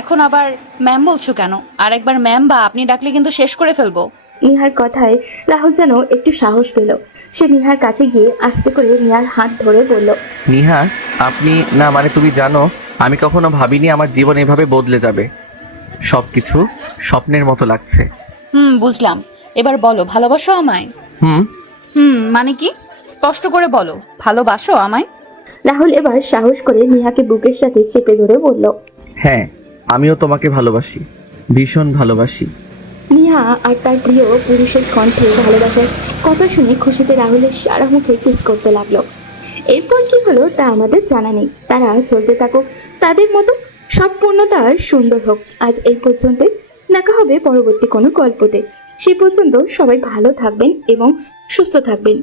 এখন আবার ম্যাম বলছো কেন? আর একবার ম্যাম বা আপনি ডাকলে কিন্তু শেষ করে ফেলবো। নিহার কথায় রাহুল যেন একটু সাহস পেল। সে নিহার কাছে গিয়ে আস্তে করে নিহার হাত ধরে বলল, নিহা, আপনি না মানে তুমি জানো আমি কখনো ভাবিনি আমার জীবন এভাবে বদলে যাবে। সবকিছু স্বপ্নের মতো লাগছে। বুঝলাম। এবার বলো, ভালোবাসো আমায়? হুম। মানে কি? স্পষ্ট করে বলো, ভালোবাসো আমায়? রাহুল এবার সাহস করে নিহাকে বুকের সাথে চেপে ধরে বলল, হ্যাঁ, আমিও তোমাকে ভালোবাসি, ভীষণ ভালোবাসি। নিহা আর তার প্রিয় পুরুষের কণ্ঠে ভালোবাসার কথা শুনে খুশিতে রাহুলের সারা মুখে কিস করতে লাগলো। এরপর কি হলো তা আমাদের জানা নেই। তারা চলতে থাকুক তাদের মতো, সব পূর্ণতার সুন্দর হোক। আজ এই পর্যন্তই। দেখা হবে পরবর্তী কোনো গল্পতে। সে পর্যন্ত সবাই ভালো থাকবেন এবং সুস্থ থাকবেন।